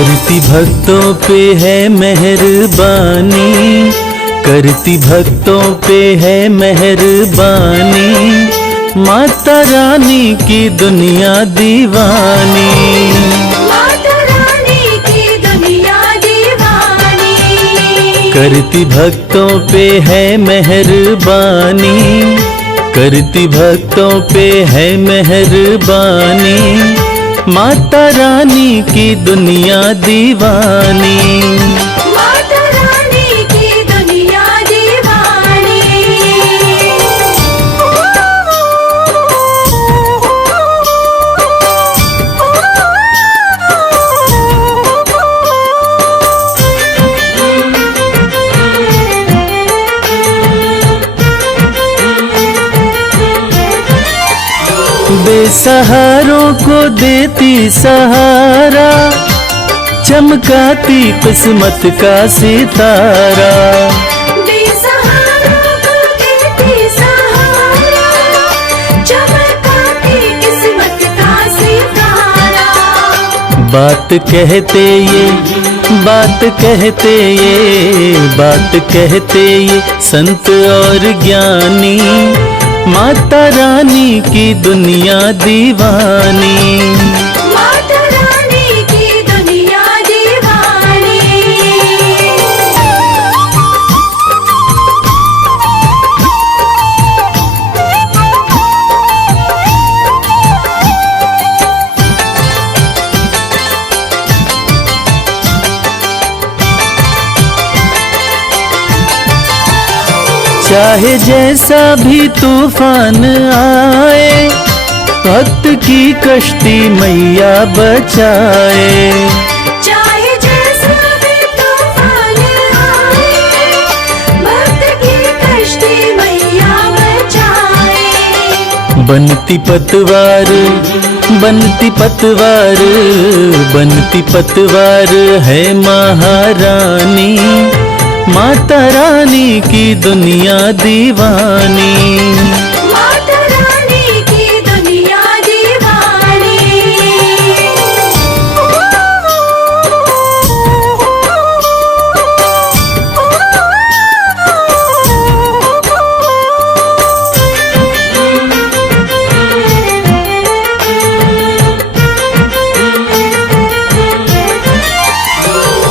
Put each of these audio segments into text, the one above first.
करती भक्तों पे है मेहरबानी, करती भक्तों पे है मेहरबानी। माता रानी की दुनिया दीवानी, माता रानी की दुनिया दीवानी। करती भक्तों पे है मेहरबानी, करती भक्तों पे है मेहरबानी। माता रानी की दुनिया दीवानी, माता रानी की दुनिया दीवानी। बेसहारों को देती सहारा, चमकाती किस्मत का सितारा। बेसहारों को देती सहारा, चमकाती किस्मत का सितारा। बात कहते ये, बात कहते ये, बात कहते ये संत और ज्ञानी। माता रानी की दुनिया दीवानी, माता रानी की दुनिया दीवानी। चाहे जैसा भी तूफान आए, भक्त की कश्ती मैया बचाए। चाहे जैसा भी तूफान आए, भक्त की कश्ती मैया बचाए। बनती पतवार, बनती पतवार, बनती पतवार है महारानी। माता रानी की दुनिया दीवानी, माता रानी की दुनिया दीवानी।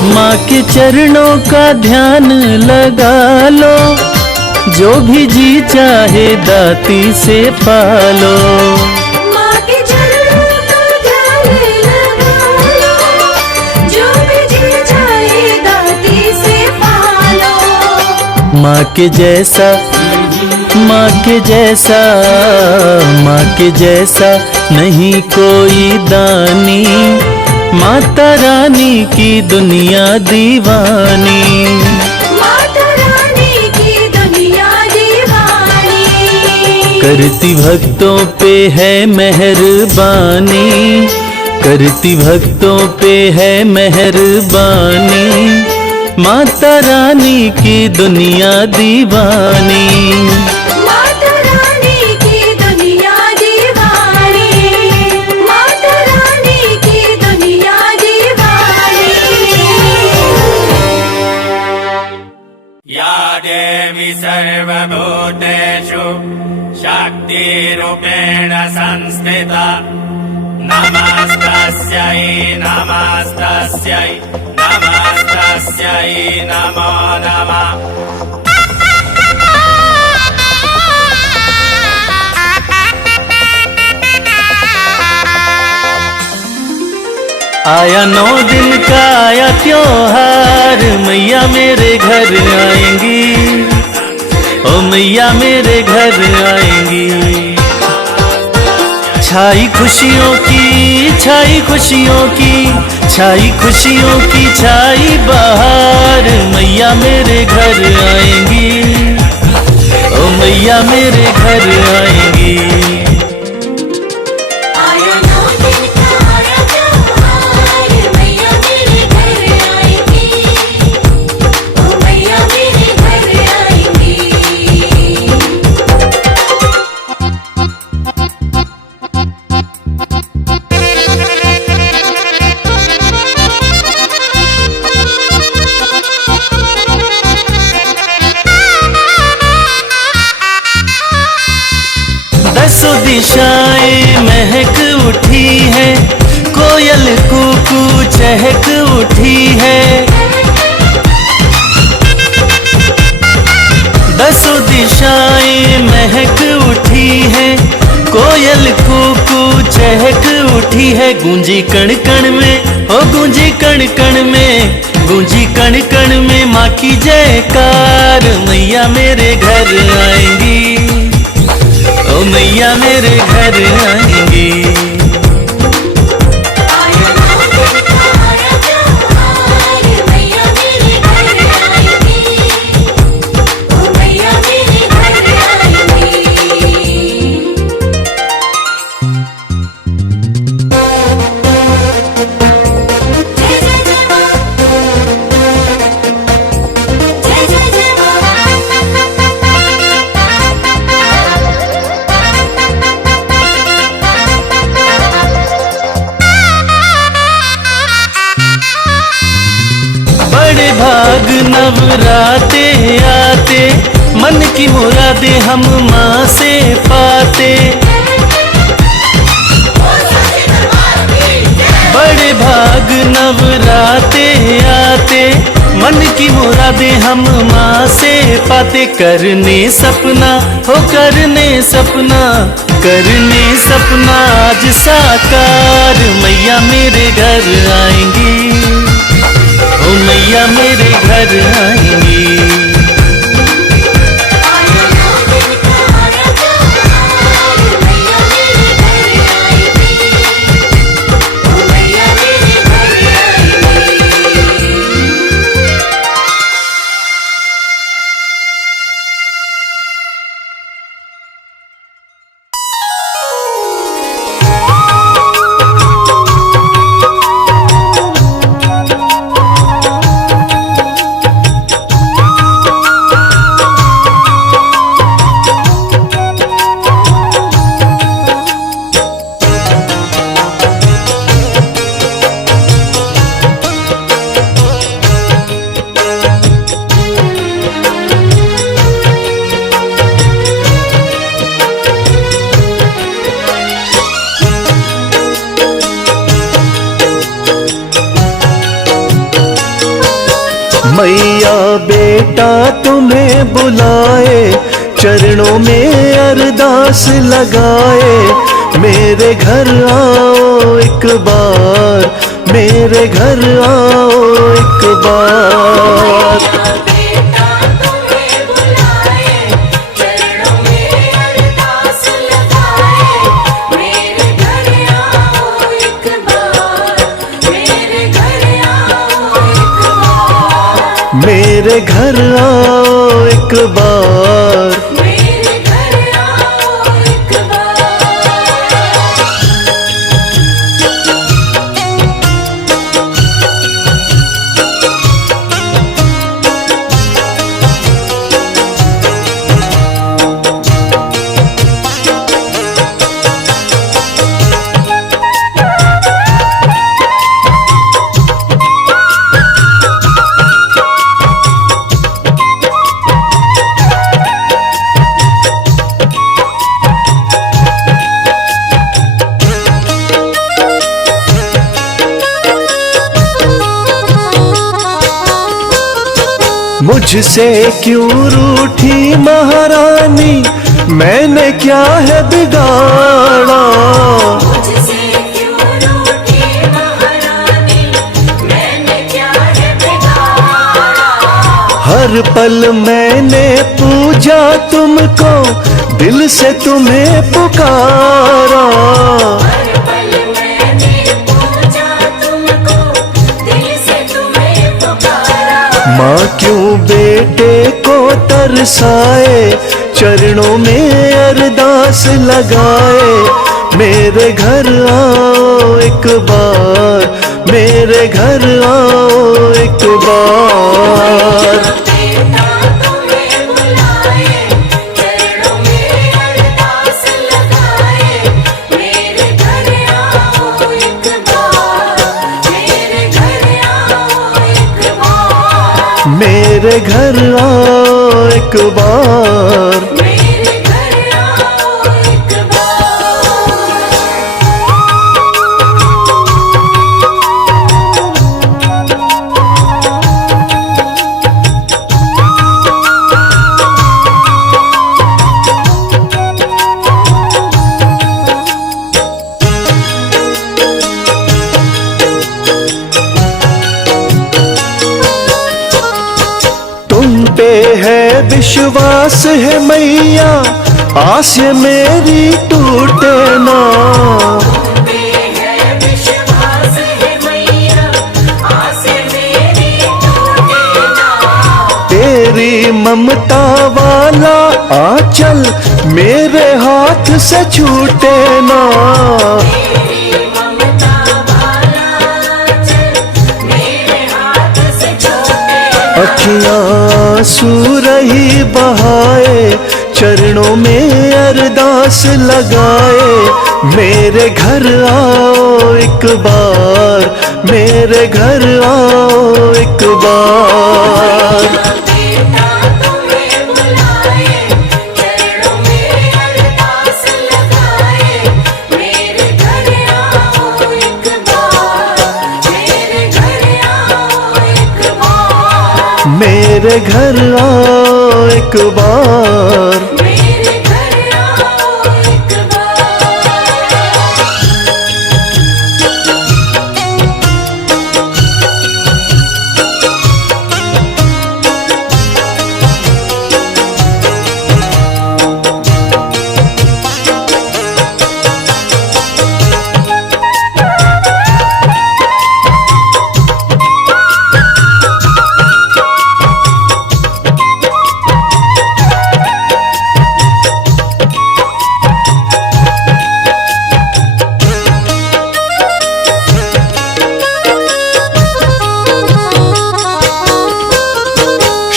माँ के चरणों का ध्यान लगा लो, जो भी जी चाहे दाती से पालो। माँ के चरणों का ध्यान लगा लो, जो भी जी चाहे दाती से पालो। माँ के जैसा, माँ के जैसा, माँ के जैसा नहीं कोई दानी। माता रानी की दुनिया दीवानी, माता रानी की दुनिया दीवानी। करती भक्तों पे है मेहरबानी, करती भक्तों पे है मेहरबानी। माता रानी की दुनिया दीवानी, माता रानी की दुनिया दीवानी। माता रानी की दुनिया दीवानी। या देवी सर्वभूतेषु शक्तिरूपेण संस्थिता। नमस्तस्यै नमस्तस्यै नमस्तस्यै नमो नमः। आया 9 दिन का आया त्योहार, मैया मेरे घर आएंगी, ओ मैया मेरे घर आएंगी। छाई खुशियों की, छाई खुशियों की, छाई खुशियों की छाई बहार। मैया मेरे घर आएंगी, ओ मैया मेरे घर आएंगी। आया 9 दिन का आया त्योहार, मैया मेरे घर आएंगी, ओ मैया मेरे घर आएंगी। उठी है गूंजी कण कण में, ओ गूंजी कण कण में, गूंजी कण कण में माँ की जयकार। मैया मेरे घर आएंगी, ओ मैया मेरे घर आएंगी। बड़े भाग नवराते आते, मन की मुरादे हम माँ से पाते। बड़े भाग नवराते आते, मन की मुरादे हम माँ से पाते। करने सपना हो करने सपना, करने सपना आज साकार। मैया मेरे घर आएंगी, ओ मैया मेरे घर आएंगी। मैया बेटा तुम्हें बुलाए, चरणों में अरदास लगाए। मेरे घर आओ एक बार, मेरे घर आओ एक बार। मेरे घर आओ एक बार, मेरे घर आओ एक बार। मुझसे क्यों रूठी महारानी, मैंने क्या है बिगाड़ा। मुझसे क्यों रूठी महारानी, मैंने क्या है बिगाड़ा। हर पल मैंने पूजा तुमको, दिल से तुम्हें पुकारा। हर पल मैंने पूजा तुमको, दिल से तुम्हें पुकारा। माँ क्यों बेटे को तरसाए, चरणों में अरदास लगाए। मेरे घर आओ एक बार, मेरे घर आओ एक बार। बेटा तुम्हें बुलाए, चरणों में अरदास लगाए। मेरे घर आओ एक बार, मेरे घर आओ एक बार। मेरे घर आओ एक बार। मेरे घर आओ एक बार। विश्वास है मैया, आस ये मेरी टूटे ना। पे है विश्वास है मैया, आस मेरी टूटे ना। तेरी ममता वाला आंचल मेरे हाथ से छूटे ना। तेरी ममता वाला चल मेरे हाथ से छूटे ना। अखियां आंसू रही बहाए, चरणों में अरदास लगाए। मेरे घर आओ एक बार, मेरे घर आओ एक बार। बेटा तुम्हें बुलाए, चरणों में अरदास लगाए। मेरे घर आओ एक बार, मेरे घर आओ एक बार। मेरे घर आओ एक बार। मेरे घर आओ एक बार।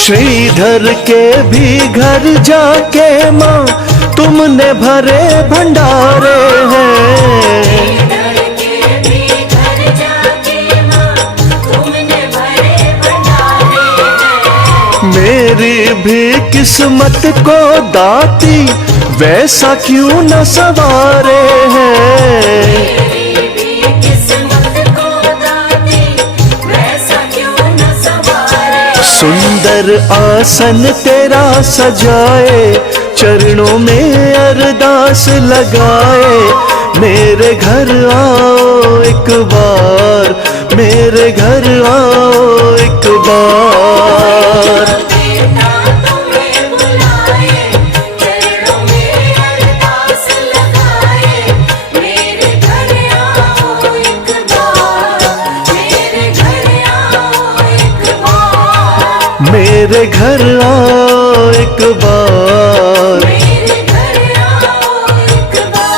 श्रीधर के भी घर जाके माँ तुमने भरे भंडारे हैं। डर के भी घर जाके माँ तुमने भरे भंडारे हैं। मेरी भी किस्मत को दाती वैसा क्यों न सवारे हैं। तेरी भी किस्मत को दाती वैसा क्यों न सवारे। सुंदर आसन तेरा सजाए, चरणों में अरदास लगाए। मेरे घर आओ एक बार, मेरे घर आओ एक बार। बेटा तुम्हें बुलाए, चरणों में अरदास लगाए। मेरे घर आओ एक बार, मेरे घर आओ एक बार। मेरे घर आओ एक बार। मेरे घर आओ एक बार।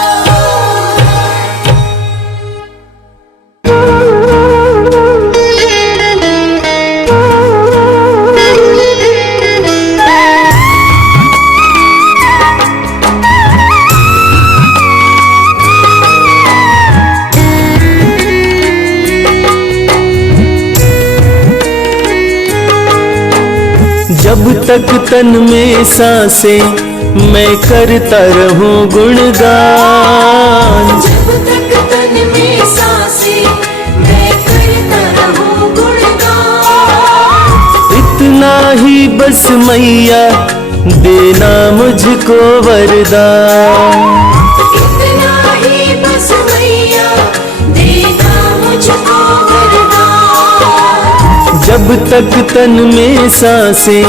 जब तक तन में सांसें मैं करता रहूं गुणगान। जब तक तन में सांसें मैं करता रहूं गुणगान। इतना ही बस मैया देना मुझको वरदान। इतना ही बस मैया देना मुझको वरदान। जब तक तन में सांसें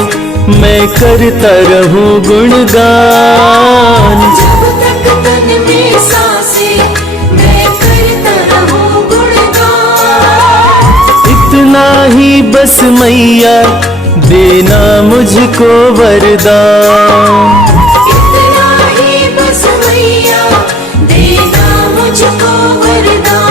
मैं करता रहूं गुणगान। जब तक तन में सांसें मैं करता रहूं गुणगान। इतना ही बस मैया देना मुझको वरदान। इतना ही बस मैया देना मुझको वरदान।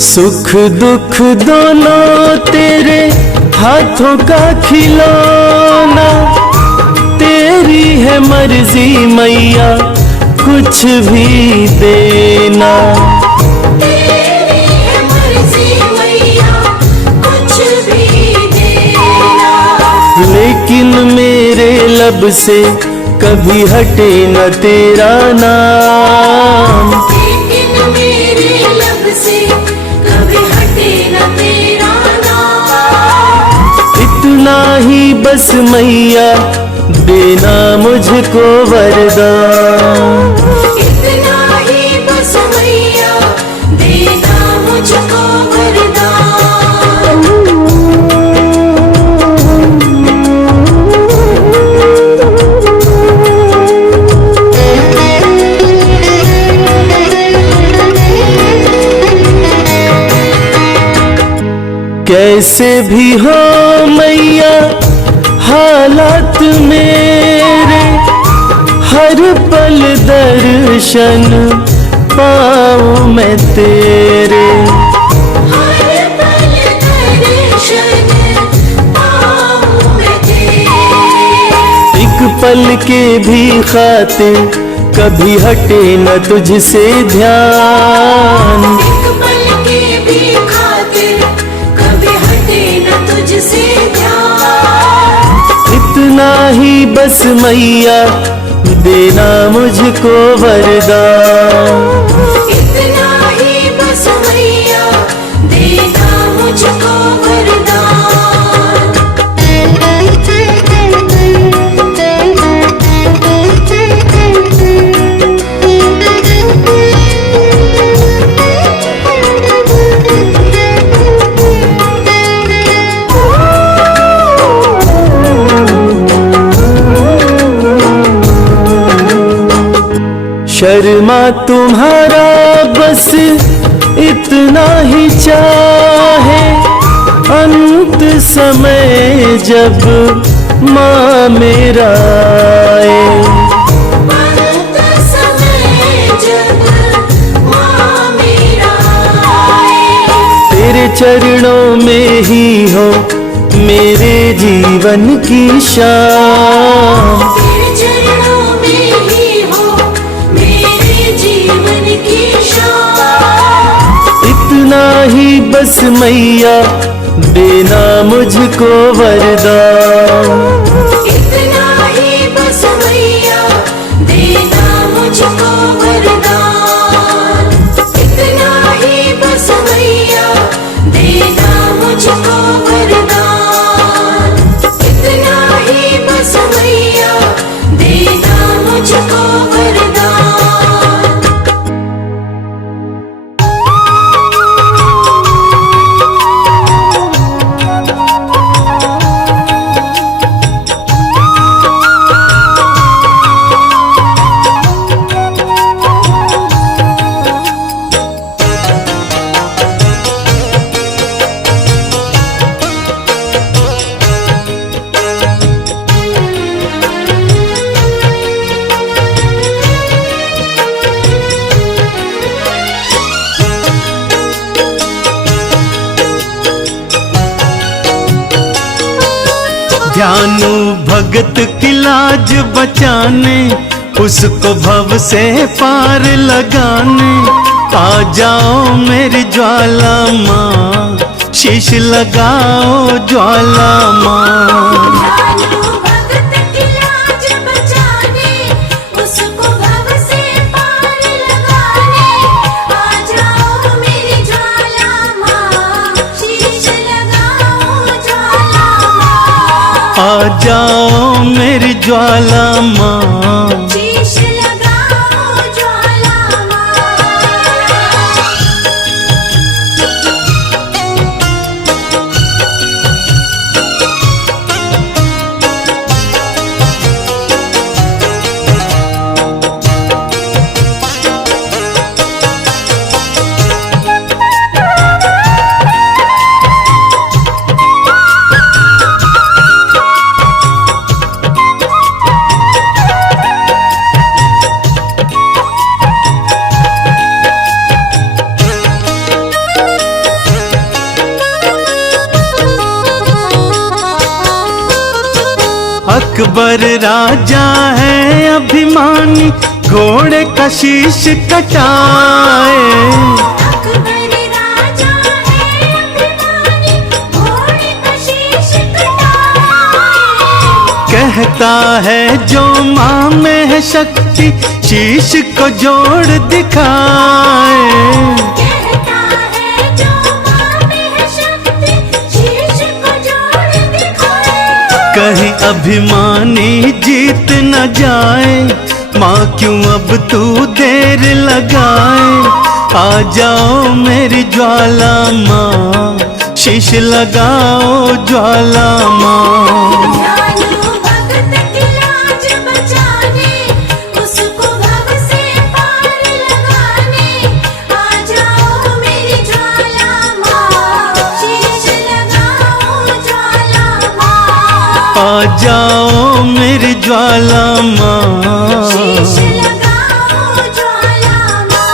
सुख दुख दोनों तेरे हाथों का खिलौना। तेरी है मर्जी मैया कुछ भी देना। तेरी है मर्जी मैया कुछ भी देना। लेकिन मेरे लब से कभी हटे न तेरा नाम। लेकिन मेरे लब से कभी हटे इतना ही बस मैया देना मुझको वरदान। इतना ही बस मैया देना मुझको वरदान। कैसे भी हो मैया हालात मेरे, हर पल दर्शन पाऊं मैं तेरे। हर पल दर्शन पाऊं मैं तेरे। एक पल के भी खातिर कभी हटे न तुझसे ध्यान। एक पल के भी खातिर कभी हटे न तुझसे ध्यान। इतना ही बस मैया देना मुझको वरदान। इतना ही बस मैया देना मुझको वरदान। शर्मा तुम्हारा बस इतना ही चाहे, अंत समय जब माँ मेरा आए। अंत समय जब माँ मेरा आए। तेरे चरणों में ही हो मेरे जीवन की शाम। तेरे चरणों में ही हो मेरे जीवन की शाम। इतना ही बस मैया देना मुझको वरदान। इतना ही बस मैया देना मुझको वरदान। इतना ही बस मैया देना मुझको वरदान। इतना ही बस मैया देना मुझको वरदान। ध्यानु भगत की लाज बचाने, उसको भव से पार लगाने। आ जाओ मेरी ज्वाला माँ, शीश लगाओ ज्वाला माँ। ध्यानु भगत की लाज बचाने, उसको भव से पार लगाने। आ जाओ मेरी ज्वाला माँ, शीश लगाओ ज्वाला माँ। आ जाओ मेरी ज्वाला माँ, शीश लगाओ ज्वाला माँ। अकबर राजा है अभिमानी, घोड़े का शीश कटाए। अकबर राजा है अभिमानी, घोड़े का शीश कटाए। कहता है जो माँ में है शक्ति, शीश को जोड़ दिखाए। कहता है जो माँ में है शक्ति, शीश को जोड़ दिखाए। कहीं अभिमानी जीत न जाए, माँ क्यों अब तू देर लगाए। आ जाओ मेरी ज्वाला माँ, शीश लगाओ ज्वाला माँ। जानो भक्त की लाज बचाने, उसको भव से पार लगाने। आ जाओ मेरी ज्वाला माँ, शीश लगाओ ज्वाला माँ। आ जाओ मेरी ज्वाला माँ, शीश लगाओ ज्वाला माँ।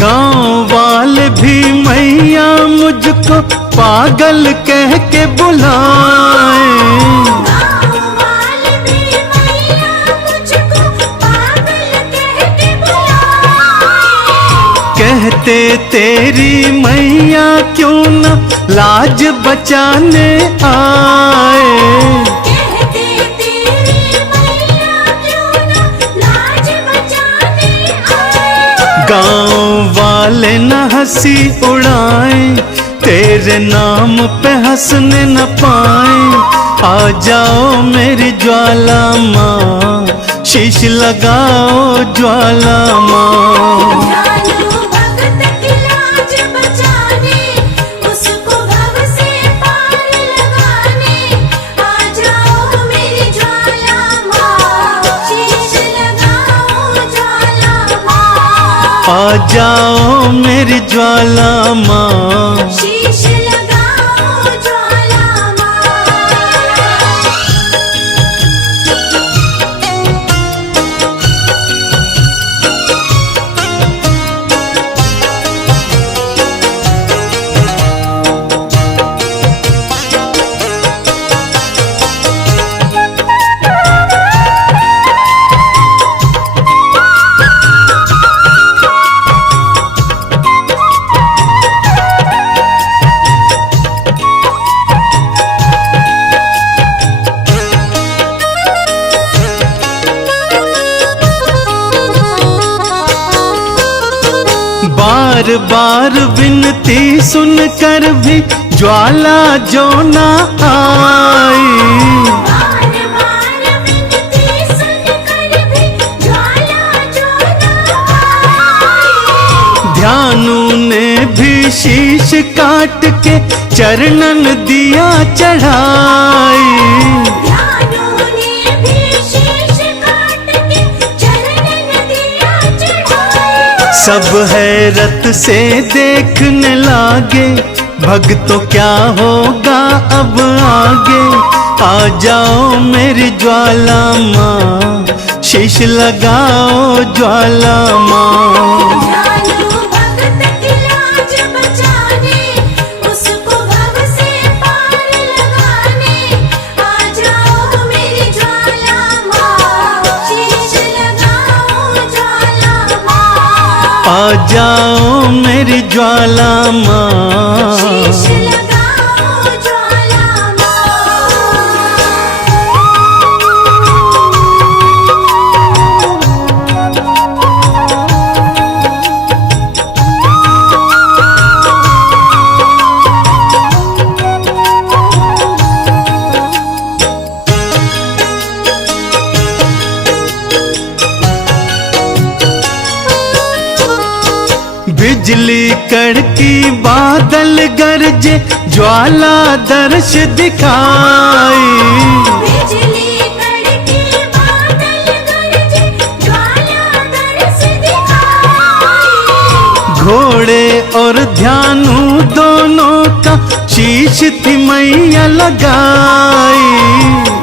गांव वाले भी मैया मुझको पागल कह के बुलाए। गाँव वाले भी मैया मुझको पागल कह के बुलाए। कहते तेरी मैया क्यों न लाज बचाने आए। कहते तेरी मैया क्यों न लाज बचाने आए। गांव वाले न हंसी उड़ाए, तेरे नाम पे हंसने न पाए। आ जाओ मेरी ज्वाला माँ, शीश लगाओ ज्वाला माँ। जानो भक्त की लाज बचाने, उसको भव से पार लगाने। आ जाओ मेरी ज्वाला माँ, शीश लगाओ ज्वाला माँ। आ जाओ मेरी ज्वाला माँ, शीश लगाओ ज्वाला माँ। बार बार विनती सुनकर भी ज्वाला जो न आई। बार बार विनती सुनकर भी ज्वाला जो न आई। ध्यानु ने भी शीश काट के चरणन दिया चढ़ाई। ध्यानु ने भी शीश काट के चरणन दिया चढ़ाई। सब हैरत से देखने लागे, भक्तों क्या होगा अब आगे। आ जाओ मेरी ज्वाला माँ, शीश लगाओ ज्वाला माँ। जानो भक्त की लाज बचाने, उसको भव से पार लगाने। आ जाओ मेरी ज्वाला माँ, शीश लगाओ ज्वाला माँ। आ जाओ मेरी ज्वाला माँ, शीश लगाओ ज्वाला माँ। बिजली कड़की बादल गरजे, ज्वाला दर्श दिखाई। बिजली कड़की बादल गरजे, ज्वाला दर्श दिखाई। घोड़े और ध्यानु दोनों का शीश थी मैया लगाई।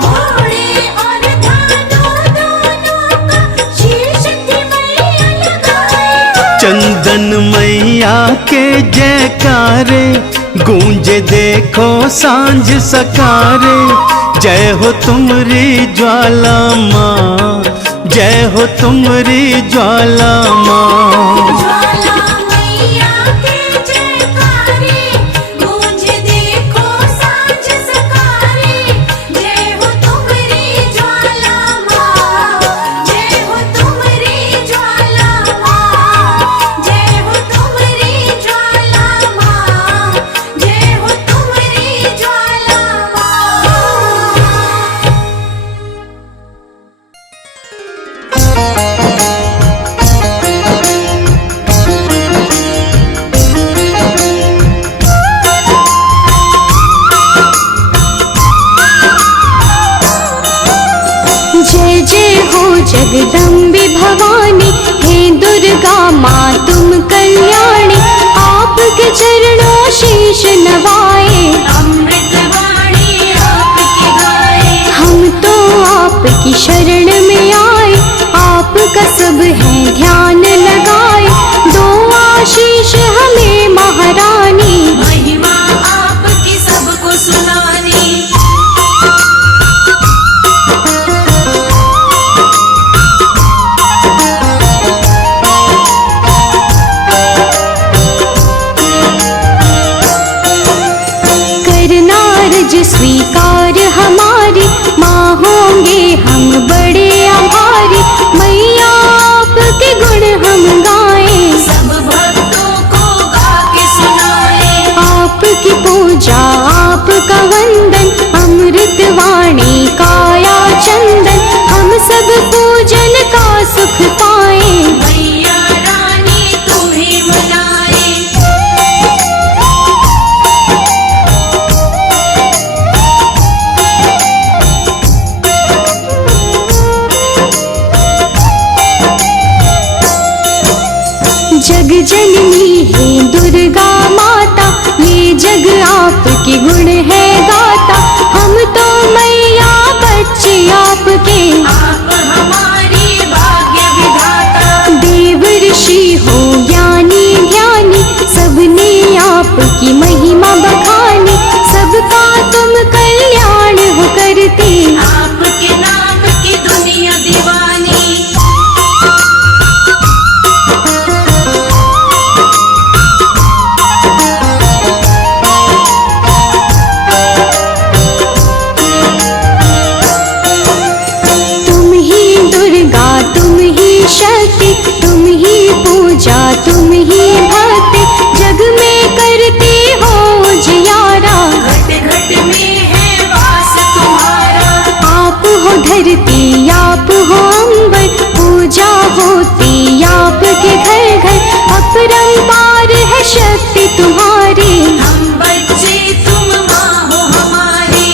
घोड़े और ध्यानु दोनों का शीश थी मैया लगाई। चंदन मैया के जयकारे गूंजे देखो सांझ सकारे। जय हो तुमरी ज्वाला माँ, जय हो तुमरी ज्वाला माँ। जगदम्बे भवानी, हे दुर्गा माँ तुम कल्याणी, आपके चरणों शीश नवाए, अमृत वाणी आपकी गाए। हम तो आपकी शरण में आए, आपका सब है ध्यान लगाए, दो आशीष हमें महारानी, महिमा आपकी सबको सुनानी। करना रज स्वीकार हमारी, माँ होंगे हम बड़े आभारी, मैया आपके गुण हम गाएं, सब भक्तों को गा के सुनाए। आपकी पूजा आपका वंदन, अमृत वाणी काया चंदन, हम सब पूजन का सुख पाए। मैया रानी तुम्हें मनाए। जग जननी है दुर्गा माता, ये जग आपके गुण है गाता, हम तो मैया बच्चे आपके, आप हमारी भाग्य विधाता। देव ऋषि हो ज्ञानी ध्यानी, सबने आपकी महिमा बखानी, सबका तुम कल्याण हो करते, आपके नाम की दुनिया दीवानी। तुम ही दुर्गा तुम ही शक्ति, तुम ही पूजा तुम ही भक्ति, जग में करते हो जियारा, घट घट में है वास तुम्हारा। आप हो धरती आप हो अंबर, पूजा होती आपके घर घर, अपरंपार है शक्ति तुम्हारी, हम बच्चे तुम माँ हो हमारी।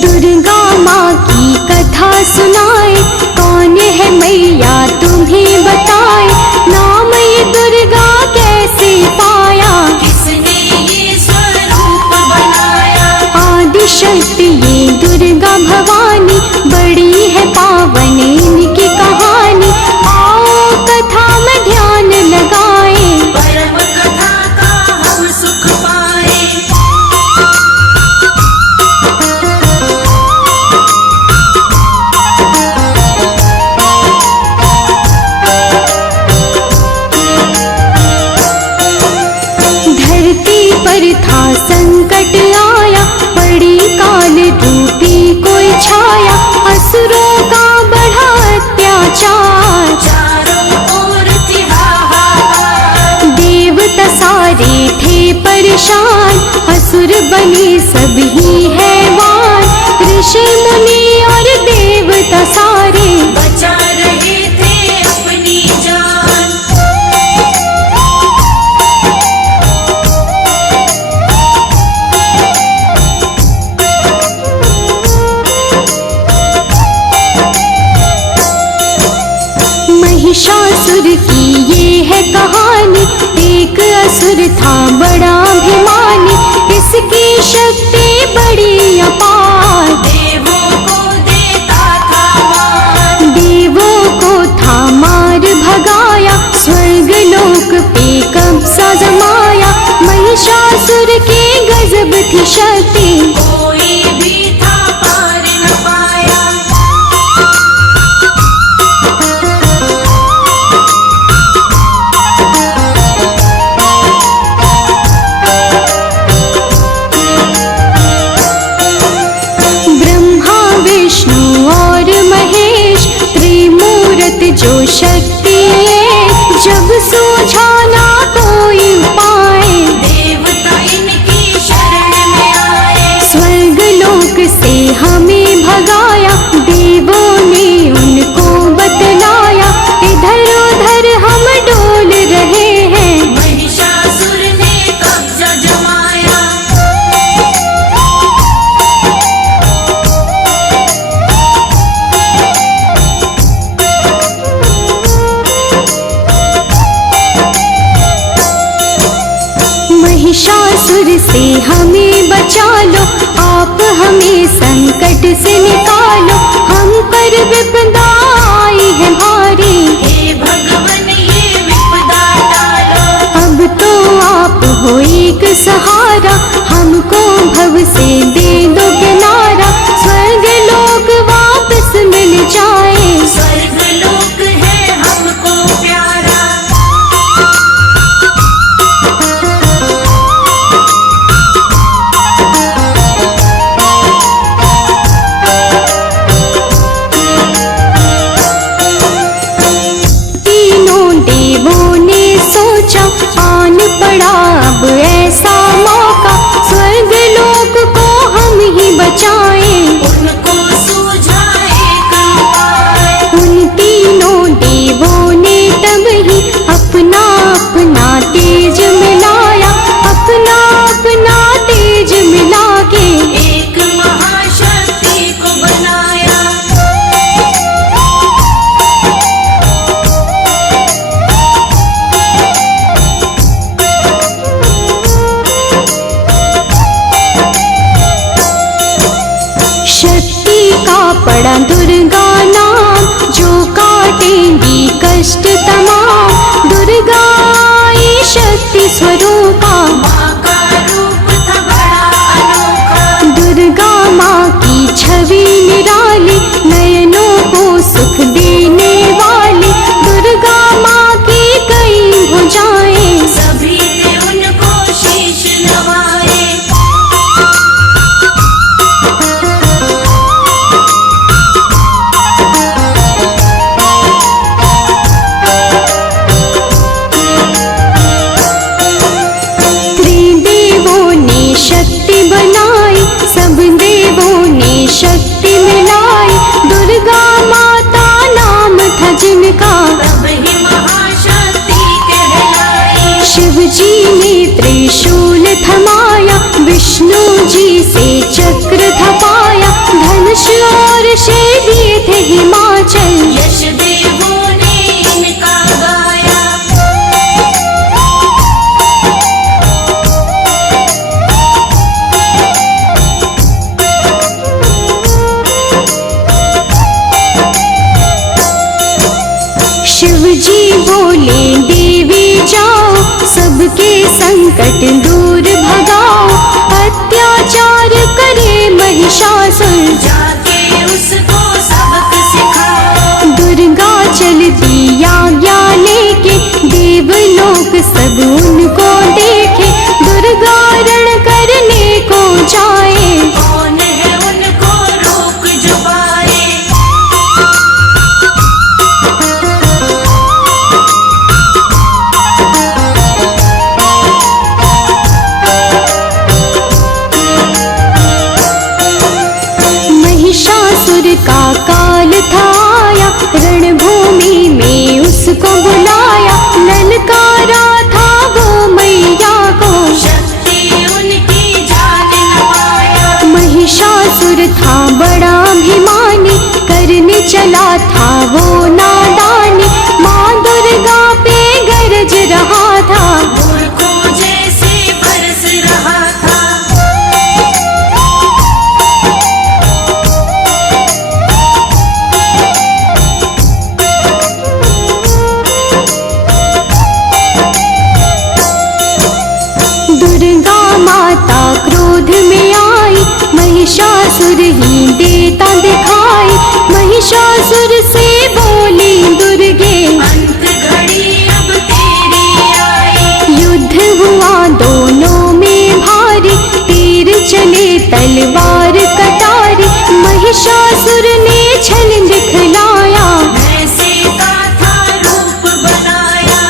दुर्गा माँ की कथा सुनाए, कौन है मैया तुम्हें बताए, नाम ये दुर्गा कैसे पाया, किसने ये स्वरूप बनाया। आदि शक्ति ये दुर्गा भवानी, बड़ी है पावन इनकी कहानी, आओ कथा में ध्यान लगाए, परम कथा का हम सुख पाए। धरती पर था संकट आया, पड़ी काल रूपी कोई छाया, असुरों का बढ़ा अत्याचार, चारों ओर थी हाहाकार। देवता सारे थे परेशान, असुर बने सभी हैवान, ऋषि मुनि और देवता सारे, बचा रहे थे अपनी जान। महिषासुर की ये है कहानी, एक असुर था बड़ा अभिमानी, इसकी शक्ति बड़ी अपार, देवों को देता था मान। देवों को था मार भगाया, स्वर्ग लोक पे कब्जा जमाया, महिषासुर के गजब थी शक्ति, कोई भी था पार न पाया। ब्रह्मा विष्णु और महेश, त्रिमूर्त जो शक्ति है, जब सूझा ना कोई उपाय, देवता इनकी शरण में आए। स्वर्ग लोक से हमें भगाया, देवों ने उनको बतलाया, इधर उधर शक्ति का पड़ा दुर्गा नाम, जो काटेंगी कष्ट तमाम। दुर्गा आई शक्ति स्वरूपा, माँ का रूप था बड़ा अनोखा। दुर्गा माँ की छवि निराली, नयनों को सुख देने वाली। दुर्गा माँ की कई भुजाएं, सभी ने उनको शीश नवाए। त्रिदेवों ने शक्ति बनाई, सब देवों ने शक्ति मिलाई। दुर्गा माता नाम था जिनका, तब ही महाशक्ति कहलाई। शिव जी ने त्रिशूल थमाया, विष्णु जी से चक्र थपाया। धनुष और शेर दिए थे हिमाचल, यश देवों ने इनका गाया। शिव जी बोले देवी जाओ, सबके संकट दूर भगाओ। अत्याचार करे महिषासुर, जाके उसको सबक सिखाओ। दुर्गा चलती आज्ञा लेके, देवलोक सब उनको देखे। दुर्गा रण करने को जाए, कौन है उनको रोक जो पाए। महिषासुर का काल था आया, रणभूमि में उसको बुलाया। ललकारा था वो मैया को, शक्ति उनकी जान न पाया। महिषासुर था बड़ा अभिमानी, करने चला था वो नादानी। माँ दुर्गा पे गरज रहा था, मूर्खों जैसे बरस रहा था। दुर्गा माता क्रोध में आई, महिषासुर ही देता दिखाई। महिषासुर से बोली दुर्गे, अंत घड़ी अब तेरी आई। युद्ध हुआ दोनों में भारी, तीर चले तलवार कटारी। महिषासुर ने छल दिखलाया, ऐसे का था रूप बनाया।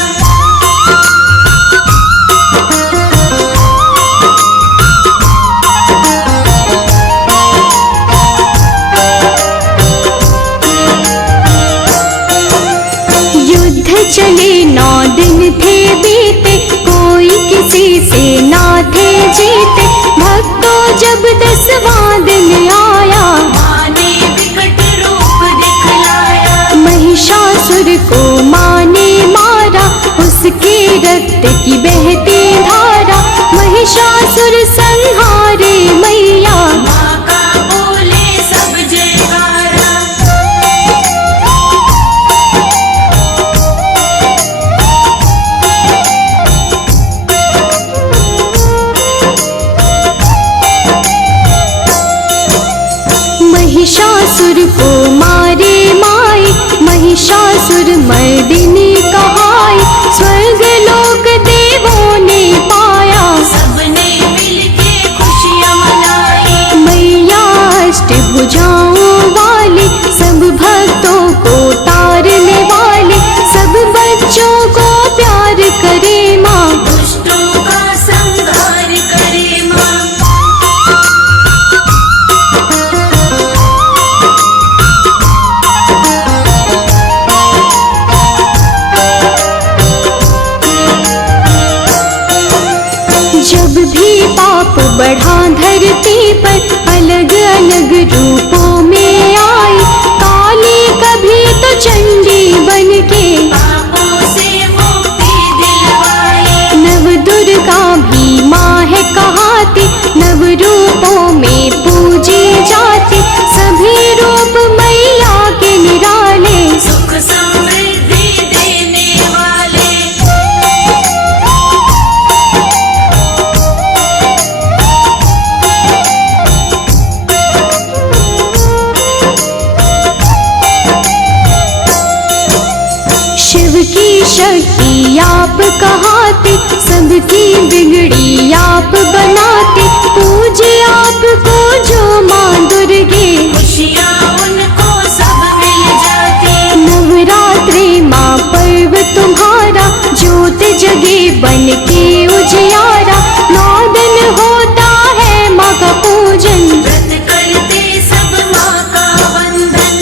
युद्ध चले 9 दिन थे बीते, कोई किसी से ना थे जीते। भक्तों जब 10वां दिन आया, माँ ने विकट रूप दिखलाया। महिषासुर को माँ ने मारा, उसके रक्त की बहती धारा। महिषासुर संहारे मैया, माँ का बोले सब जयकारा। महिषासुर को मारे माई, महिषासुर मर्दिनी कहाई। स्वर्ग लोक देवों ने पाया, सबने मिलके खुशियाँ मनाई। मैया अष्टभुजाओं वाली, सब भक्तों को तारने वाली। सब बच्चों को प्यार करे माँ, दुष्टों का संहार करे माँ। जब भी पाप बढ़ा धरती पर, अलग अलग रूपों में आई। काली कभी तो चंडी बनके, पापों से मुक्ति दिलवाई। नव दुर्गा भी माँ है कहाती। नव रूपों में पूजी जाती, शक्ति आप कहाते, सबकी बिगड़ी आप बनाते। पूजे आपको जो माँ दुर्गे, खुशियाँ उनको सब मिल जाती। नवरात्रि माँ पर्व तुम्हारा, ज्योत जगे बन के उजियारा। 9 दिन होता है माँ का पूजन, व्रत करते सब माँ का वंदन।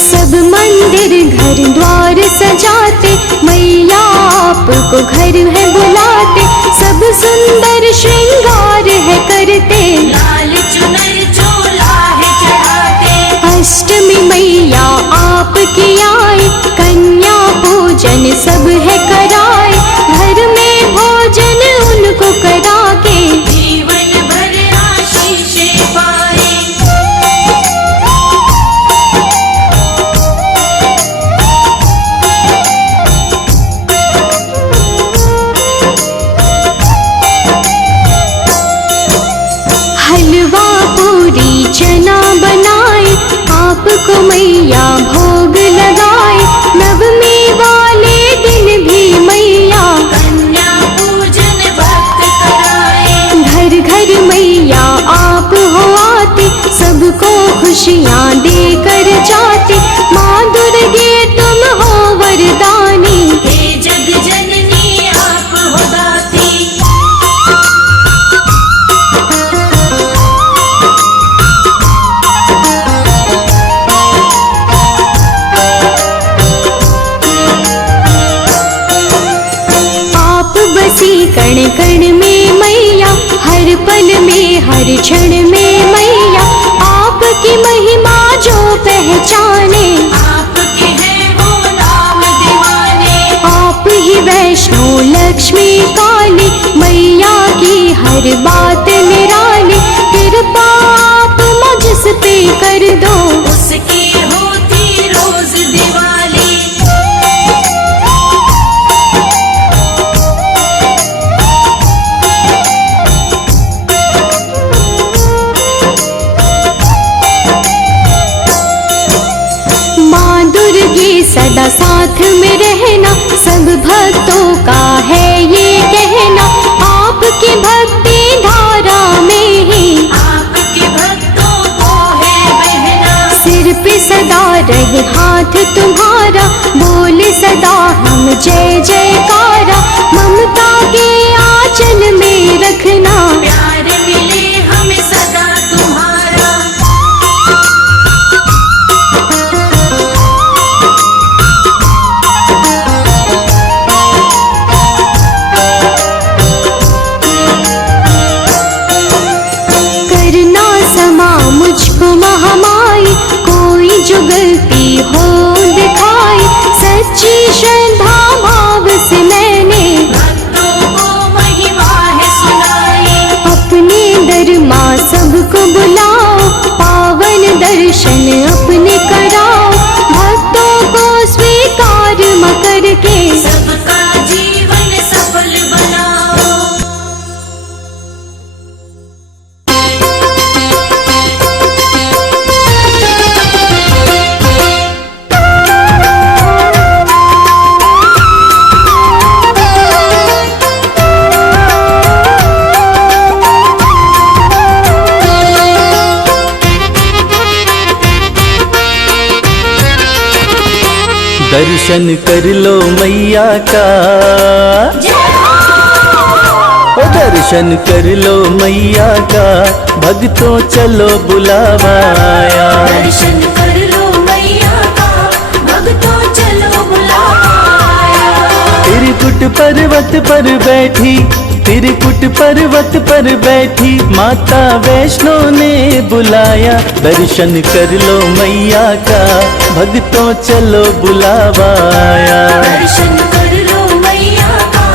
सब मंदिर घर द्वार सजाते, मैया आपको घर है बुलाते। सब सुंदर श्रृंगार है करते, लाल चुनर चोला है चढ़ाते। अष्टमी मैया आपकी आए, कन्या पूजन सब है कराए। घर में भोजन उनको करा के, जीवन भर आशीषें पाए। हलवा पूरी चना बनाए, आपको मैया भोग लगाए। नवमी वाले दिन भी मैया कन्या पूजन भक्त कराए। घर घर मैया आप हो आते, सबको खुशियाँ देकर जाते। माँ दुर्गे तुम हो वरदानी, हे जग जननी आप हो दाती। आप बसी कण कण में मैया, हर पल में हर क्षण में मैया। आपकी महिमा जो पहचाने, आपके हैं वो नाम दीवाने। आप ही वैष्णो लक्ष्मी काली, मैया की हर बात निराली। कृपा आप मुझ पे कर दो, उसकी होती रोज दिवाली। माँ दुर्गे सदा साथ में रहना, सब भक्तों का है ये कहना। आपकी भक्ति धारा में ही आपके भक्तों को है बहना। सिर पे सदा रहे हाथ तुम्हारा, बोले सदा हम जय जयकारा। ममता के आंचल में रखना, प्यार मिले हमें सदा तुम्हारा। करना समा मुझको महामाई, कोई जो गलती हो दिखाई। सच्ची श्रद्धा भाव से मैंने भक्तों को महिमा है सुनाई। अपने दर माँ सबको बुलाओ, पावन दर्शन अपने कराओ। भक्तों को स्वीकार माँ करके, सबका जीवन सफल बनाओ। दर्शन कर लो मैया का, ओ दर्शन कर लो मैया का। भक्तों चलो बुलावा आया, दर्शन कर लो मैया का, भक्तों चलो बुलाया। त्रिकुट पर्वत पर बैठी, त्रिकुट पर्वत पर बैठी माता वैष्णो ने बुलाया। दर्शन कर लो मैया का, भक्तों चलो बुलावा आया। दर्शन कर लो मैया का,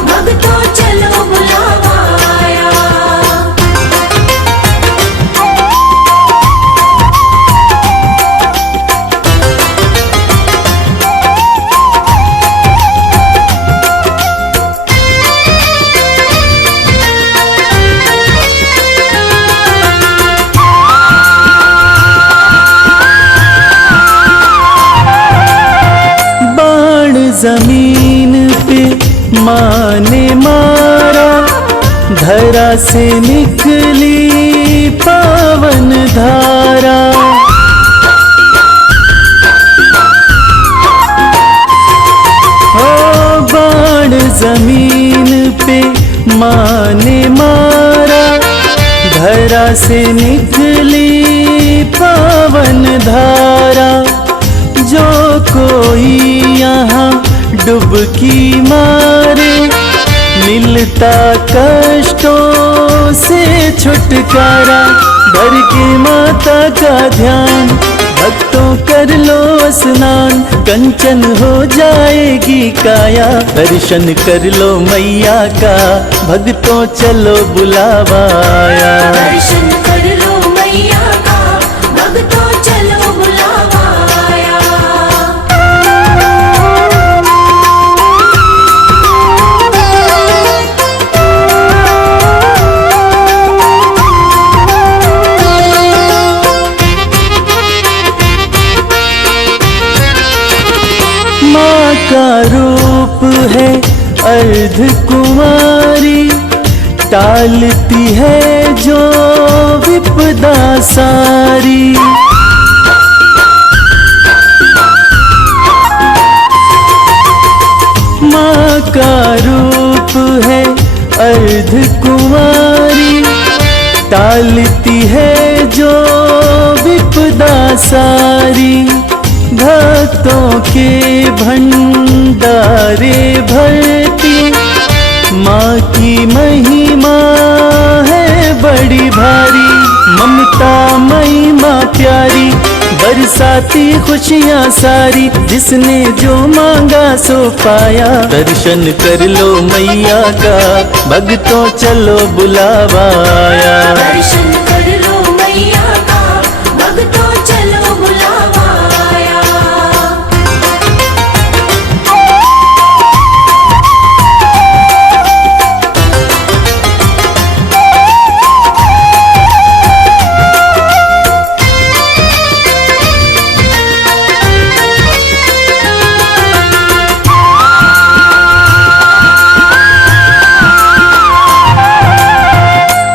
भक्तों चलो बुलावा आया। जमीन पे माँ ने मारा, धरा से निकली पावन धारा। ओ बाण जमीन पे माँ ने मारा, धरा से निकली पावन धारा। जो कोई यहाँ डुबकी मारे, मिलता कष्टों से छुटकारा। भर के माता का ध्यान, भक्तों कर लो स्नान, कंचन हो जाएगी काया। दर्शन कर लो मैया का, भक्तों चलो बुलावा आया। दर्शन कर लो मैया का, भक्तों चलो बुलावा आया। माँ का रूप है अर्ध कुमारी, टालती है जो विपदा सारी। माँ का रूप है अर्ध कुमारी, टालती है जो विपदा सारी। भक्तों के भंडारे भरती, माँ की महिमा है बड़ी भारी। ममता मई माँ प्यारी, बरसाती खुशियाँ सारी। जिसने जो मांगा सो पाया, दर्शन कर लो मैया का, भक्तों चलो बुलावा आया। दर्शन कर लो मैया का, भक्तों चलो बुलावा आया।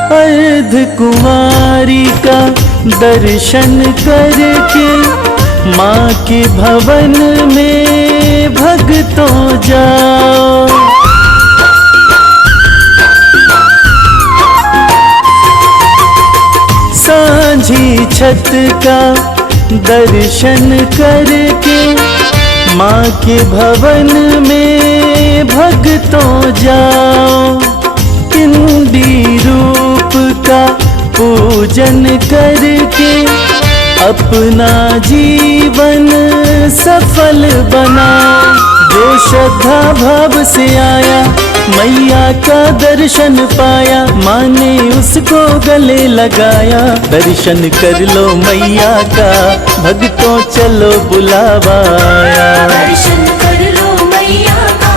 अर्ध कुमारी का दर्शन करके, माँ के भवन में भक्तों जाओ। सांझी छत का दर्शन करके, माँ के भवन में भक्तों जाओ। पिंडी रूप का पूजन करके, अपना जीवन सफल बना। जो श्रद्धा भाव से आया, मैया का दर्शन पाया। माँ ने उसको गले लगाया, दर्शन कर लो मैया का, भक्तों चलो बुलावा आया। दर्शन कर लो मैया का,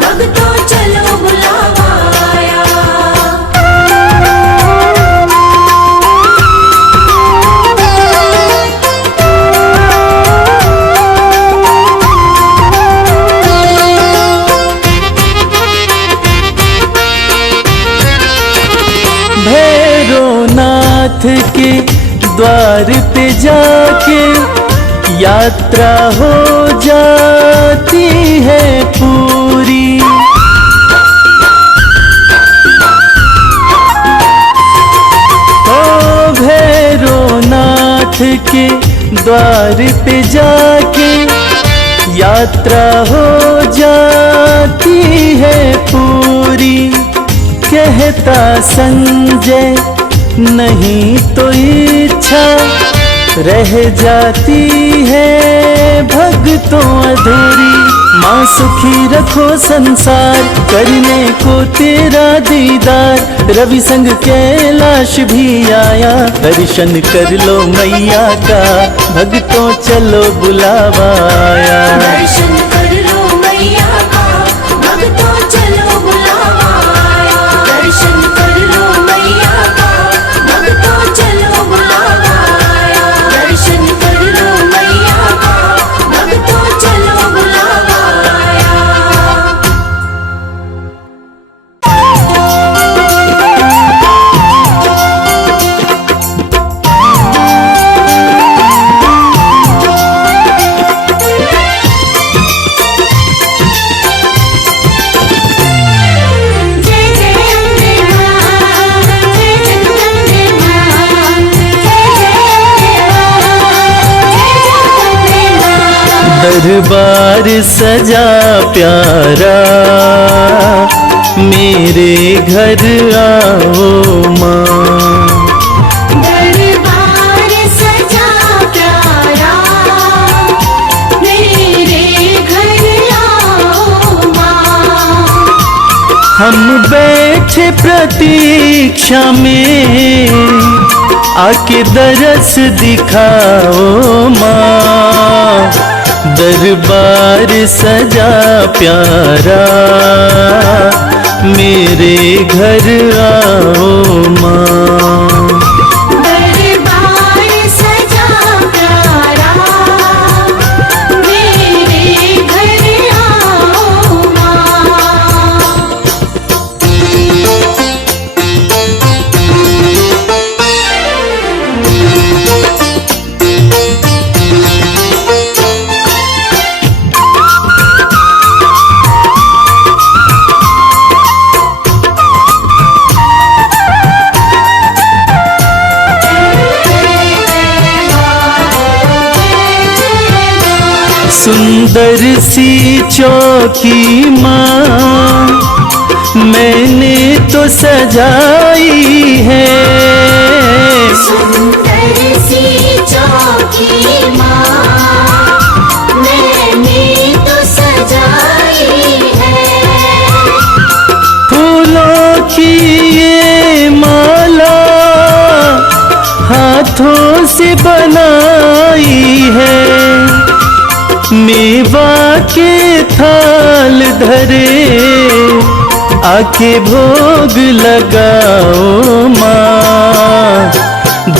भक्तों चलो बुलावा आया। भैरवनाथ के द्वार पे जाके, यात्रा हो जाती है पूरी। ओ भैरवनाथ के द्वार पे जाके, यात्रा हो जाती है पूरी। कहता संजय नहीं तो इच्छा, रह जाती है भक्तों अधूरी। माँ सुखी रखो संसार, करने को तेरा दीदार। रवि संग कैलाश भी आया, दर्शन कर लो मैया का, भक्तों चलो बुलावा आया। दर्शन कर लो मैया का, भक्तों चलो बुलावा आया। दर्शन कर लो मैया का, भक्तों चलो बुलावा आया। दर्शन कर लो मैया का, भक्तों चलो बुलावा आया। दरबार सजा प्यारा, मेरे घर आओ माँ। दरबार सजा प्यारा, मेरे घर आओ माँ। हम बैठे प्रतीक्षा में, आके दरस दिखाओ माँ। दरबार सजा प्यारा, मेरे घर आओ माँ। दरबार सजा प्यारा, मेरे घर आओ माँ। सुंदर सी चौकी माँ, मैंने तो सजाई है। सुंदर सी चौकी माँ, मैंने तो सजाई है। फूलों की ये माला हाथों से बनाई है। मेवा के थाल धरे, आके भोग लगाओ माँ।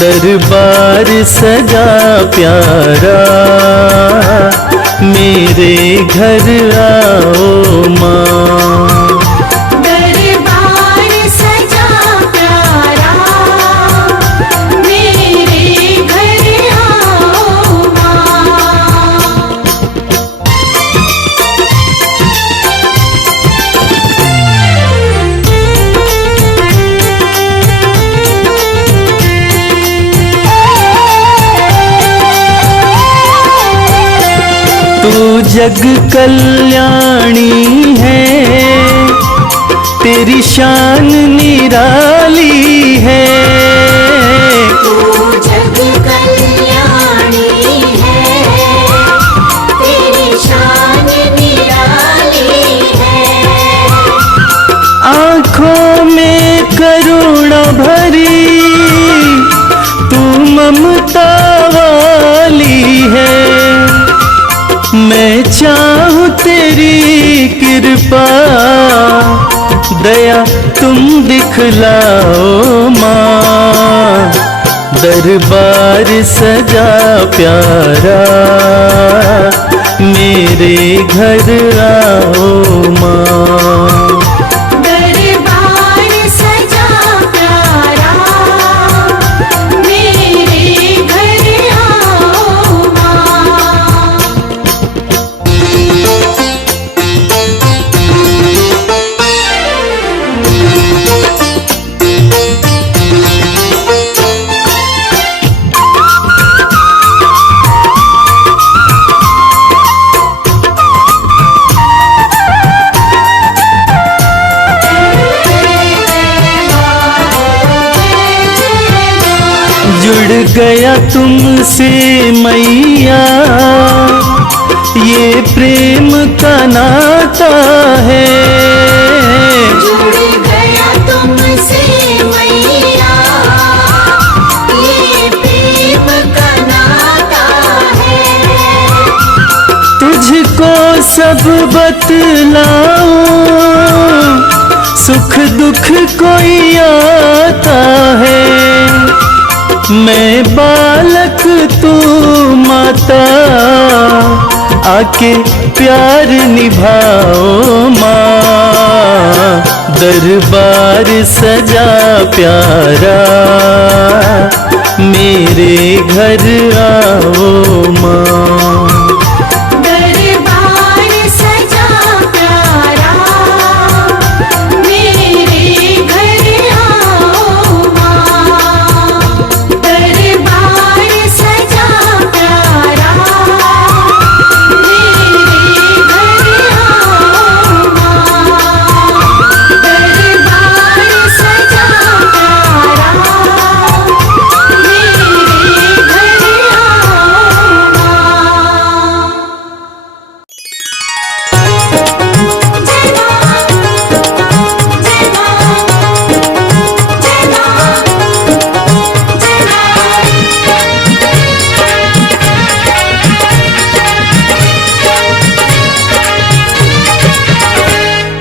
दरबार सजा प्यारा, मेरे घर आओ माँ। दरबार सजा प्यारा, मेरे घर आओ माँ। तू जग कल्याणी है, तेरी शान निराली है। तू जग कल्याणी है, तेरी शान निराली है। आँखों में करुणा भरी, तू ममता वाली है। मैं चाहूँ तेरी कृपा, दया तुम दिखलाओ माँ। दरबार सजा प्यारा, मेरे घर आओ माँ। दरबार सजा प्यारा, मेरे घर आओ माँ। जुड़ गया तुमसे मैया, ये प्रेम का नाता है। जुड़ गया तुमसे मैया, ये प्रेम का नाता है। तुझको सब बतलाऊं, सुख दुख कोई आता है। मैं बालक तू माता, आके प्यार निभाओ माँ। दरबार सजा प्यारा, मेरे घर आओ माँ। दरबार सजा प्यारा, मेरे घर आओ माँ। दरबार सजा प्यारा, मेरे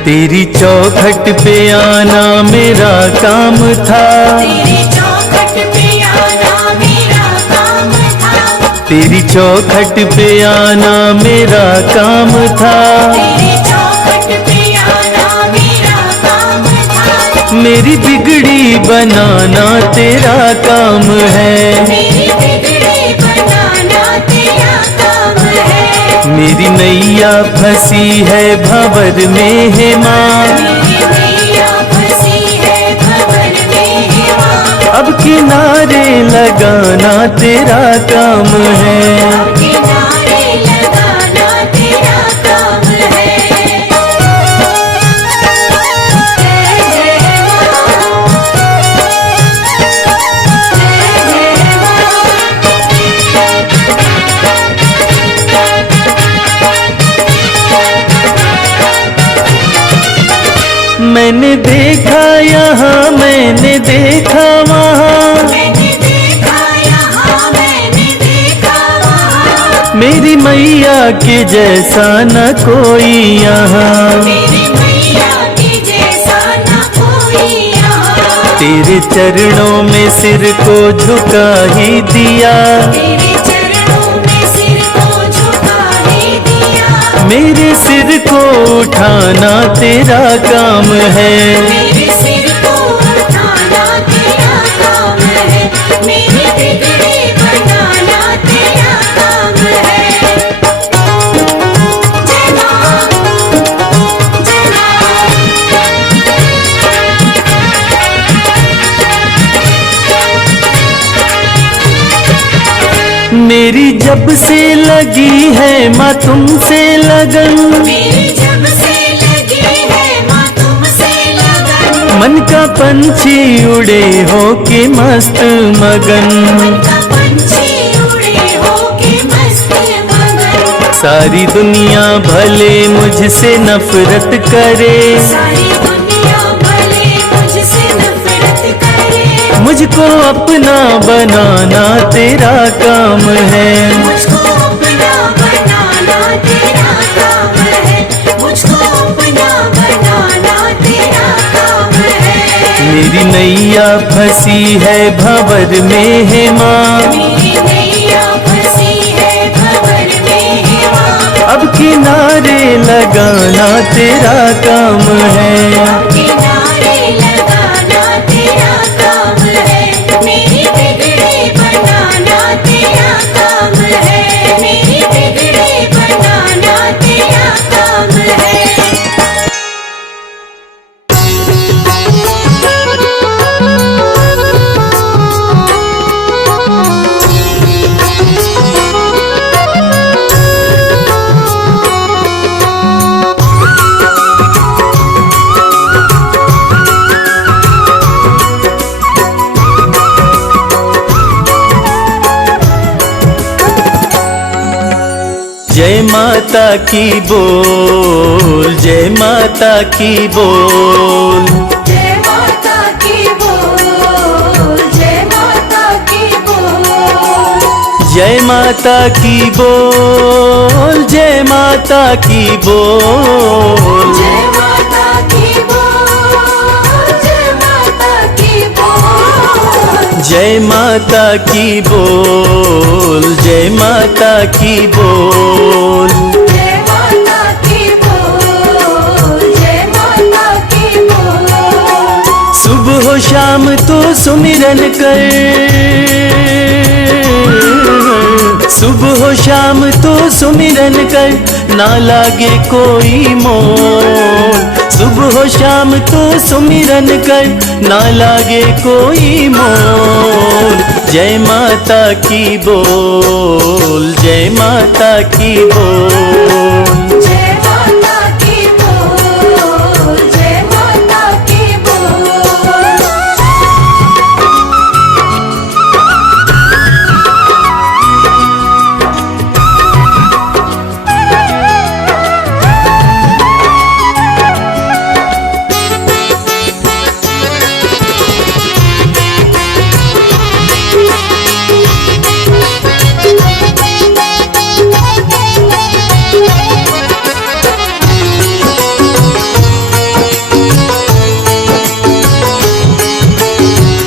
तेरी चौखट पे आना मेरा काम था, तेरी चौखट पे आना मेरा काम था, तेरी चौखट पे आना मेरा काम था, तेरी चौखट पे आना मेरा काम था, मेरी बिगड़ी बनाना तेरा काम है, मेरी बिगड़ी बनाना तेरा काम है, मेरी नैया फंसी है भंवर में है माँ, मेरी नैया फंसी है भंवर में है माँ, अब किनारे लगाना तेरा काम है, किनारे लगाना तेरा काम है। जय जय माँ, मैंने देखा यहाँ मैंने देखा वहाँ, मैंने देखा यहाँ मैंने देखा वहाँ, मेरी मैया के जैसा न कोई यहाँ, मेरी मैया के जैसा न कोई यहाँ, तेरे चरणों में सिर को झुका ही दिया, तेरे चरणों में सिर को झुका ही दिया, मेरे सिर को उठाना तेरा काम है, मेरे सिर को उठाना तेरा काम है, मेरी बिगड़ी बनाना तेरा काम है। जय माँ, जय मेरी जब से लगी है माँ तुमसे लगन, मेरी जब से लगी है माँ तुमसे लगन, मन का पंछी उड़े हो के मस्त मगन, का पंछी उड़े हो के मस्त मगन, सारी दुनिया भले मुझसे नफरत करे, सारी दुनिया भले मुझसे नफरत करे, मुझको अपना बनाना तेरा काम है, मुझको अपना बनाना तेरा काम है, मुझको अपना बनाना तेरा काम है, मेरी नैया फंसी है भंवर में है माँ, मेरी नैया फंसी है भंवर में है माँ, अब किनारे लगाना तेरा काम है, किनारे लगाना तेरा काम है, मेरी बिगड़ी बनाना तेरा काम है, मेरी बिगड़ी बनाना तेरा काम है। जय माता की बोल, जय माता की बोल, जय माता की बोल, जय माता की बोल, जय माता की बोल, जय माता की बोल, जय माता की बोल, जय माता की बोल, जय माता की बोल, जय माता की बोल, जय माता की बोल, जय माता की बोल, सुबह हो शाम तो सुमिरन कर, सुबह हो शाम तो सुमिरन कर, ना लागे कोई मोल, सुबह हो शाम तो सुमिरन कर, ना लागे कोई मोल, जय माता की बोल, जय माता की बोल, जय माता की बोल, जय माता की बोल।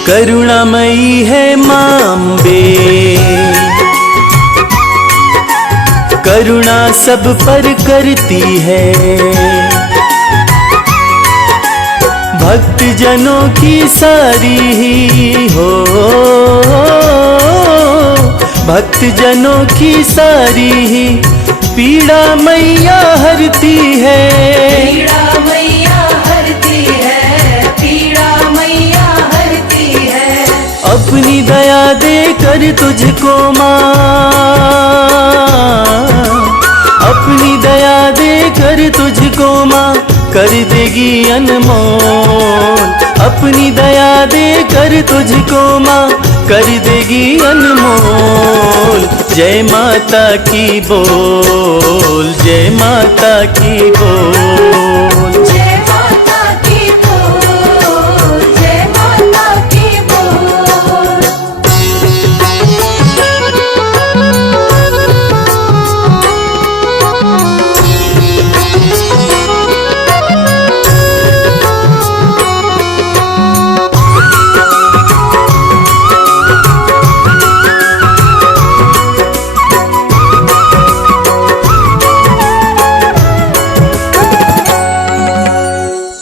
करुणामयी है माँ अम्बे, करुणा सब पर करती है। भक्त जनों की सारी ही हो, भक्त जनों की सारी ही पीड़ा मैया हरती है। पीड़ा मैया हरती है, पीड़ा मैया हरती है। अपनी दया दे कर तुझको माँ, अपनी दया दे कर तुझको माँ कर देगी अनमोल। अपनी दया दे कर तुझको माँ कर देगी अनमोल। जय माता की बोल, जय माता की बोल। जय माता की बोल, जय माता की बोल।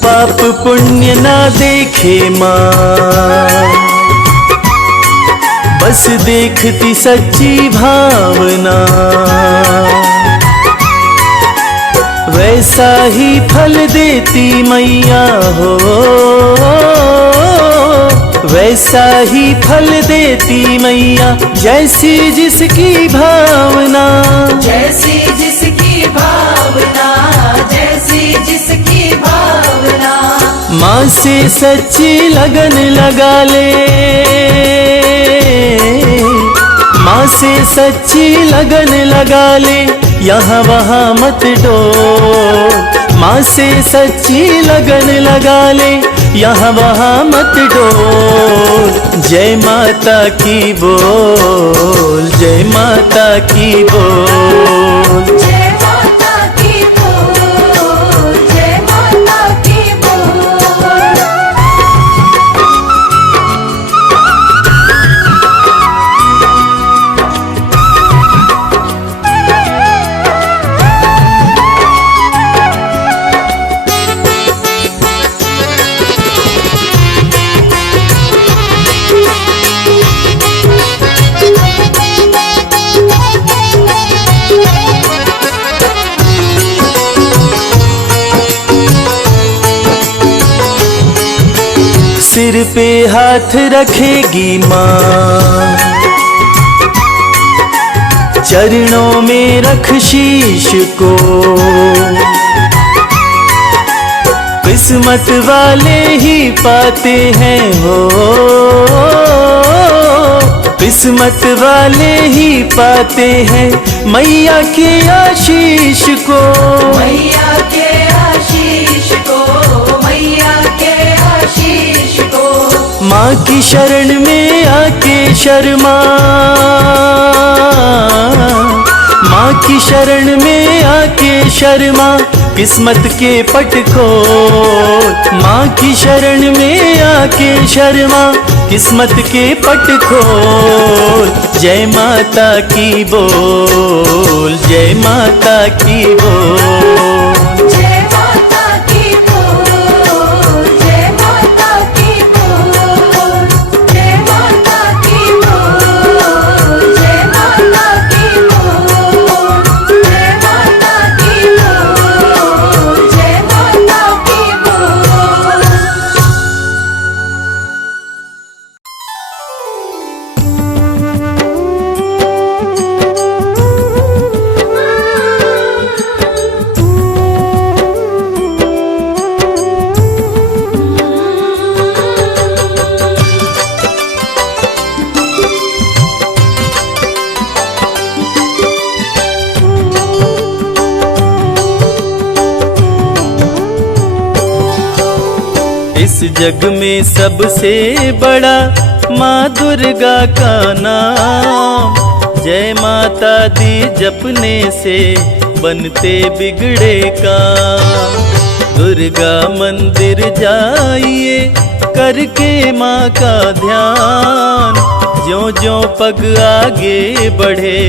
पाप पुण्य ना देखे माँ, बस देखती सच्ची भावना। वैसा ही फल देती मैया हो, वैसा ही फल देती मैया जैसी जिसकी भावना। जैसी जिसकी भावना, जैसी जिसकी भावना। माँ से सच्ची लगन लगा ले, माँ से सच्ची लगन लगा ले, यहाँ वहाँ मत डोल। माँ से सच्ची लगन लगा ले, यहाँ वहाँ मत डोल। जय माता की बोल, जय माता की बोल। जय माता की बोल, जय माता की बोल। सिर पे हाथ रखेगी माँ, चरणों में रख शीश को। किस्मत वाले ही पाते हैं हो, किस्मत वाले ही पाते हैं मैया के आशीष को। मैया के आशीष को, मैया के आशीष को। माँ की शरण में आके शर्मा, माँ की शरण में आके शर्मा किस्मत के पट खोल। माँ की शरण में आके शर्मा किस्मत के पट खोल। जय माता की बोल, जय माता की बोल। जय माता की बोल, जय माता की बोल। जय माता की बोल, जय माता की बोल। जय माता की बोल, जय माता की बोल। इस जग में सबसे बड़ा माँ दुर्गा का नाम। जय माता दी जपने से बनते बिगड़े काम। दुर्गा मंदिर जाइए करके माँ का ध्यान, ज्यों ज्यों पग आगे बढ़े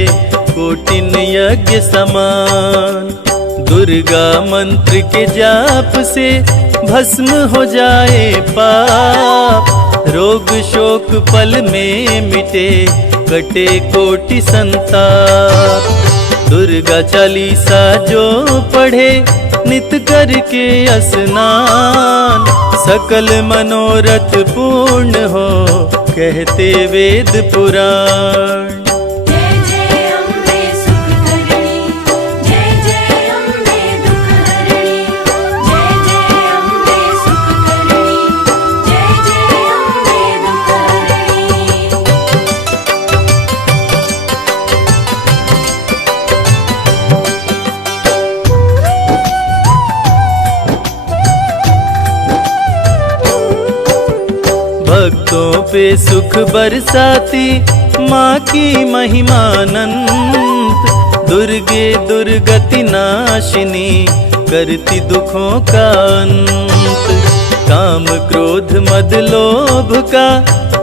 कोटिन यज्ञ समान। दुर्गा मंत्र के जाप से भस्म हो जाए पाप, रोग शोक पल में मिटे कटे कोटि संताप। दुर्गा चालीसा जो पढ़े नित करके स्नान, सकल मनोरथ पूर्ण हो कहते वेद पुराण। जय जय अम्बे सुख करणी, जय जय अम्बे दुख हरणी, जय जय अम्बे सुख करणी, जय जय अम्बे दुख हरणी। भक्तों पे सुख बरसाती माँ की महिमा अनंत, दुर्गे दुर्गति नाशिनी करती दुखों का अंत। काम क्रोध मद लोभ का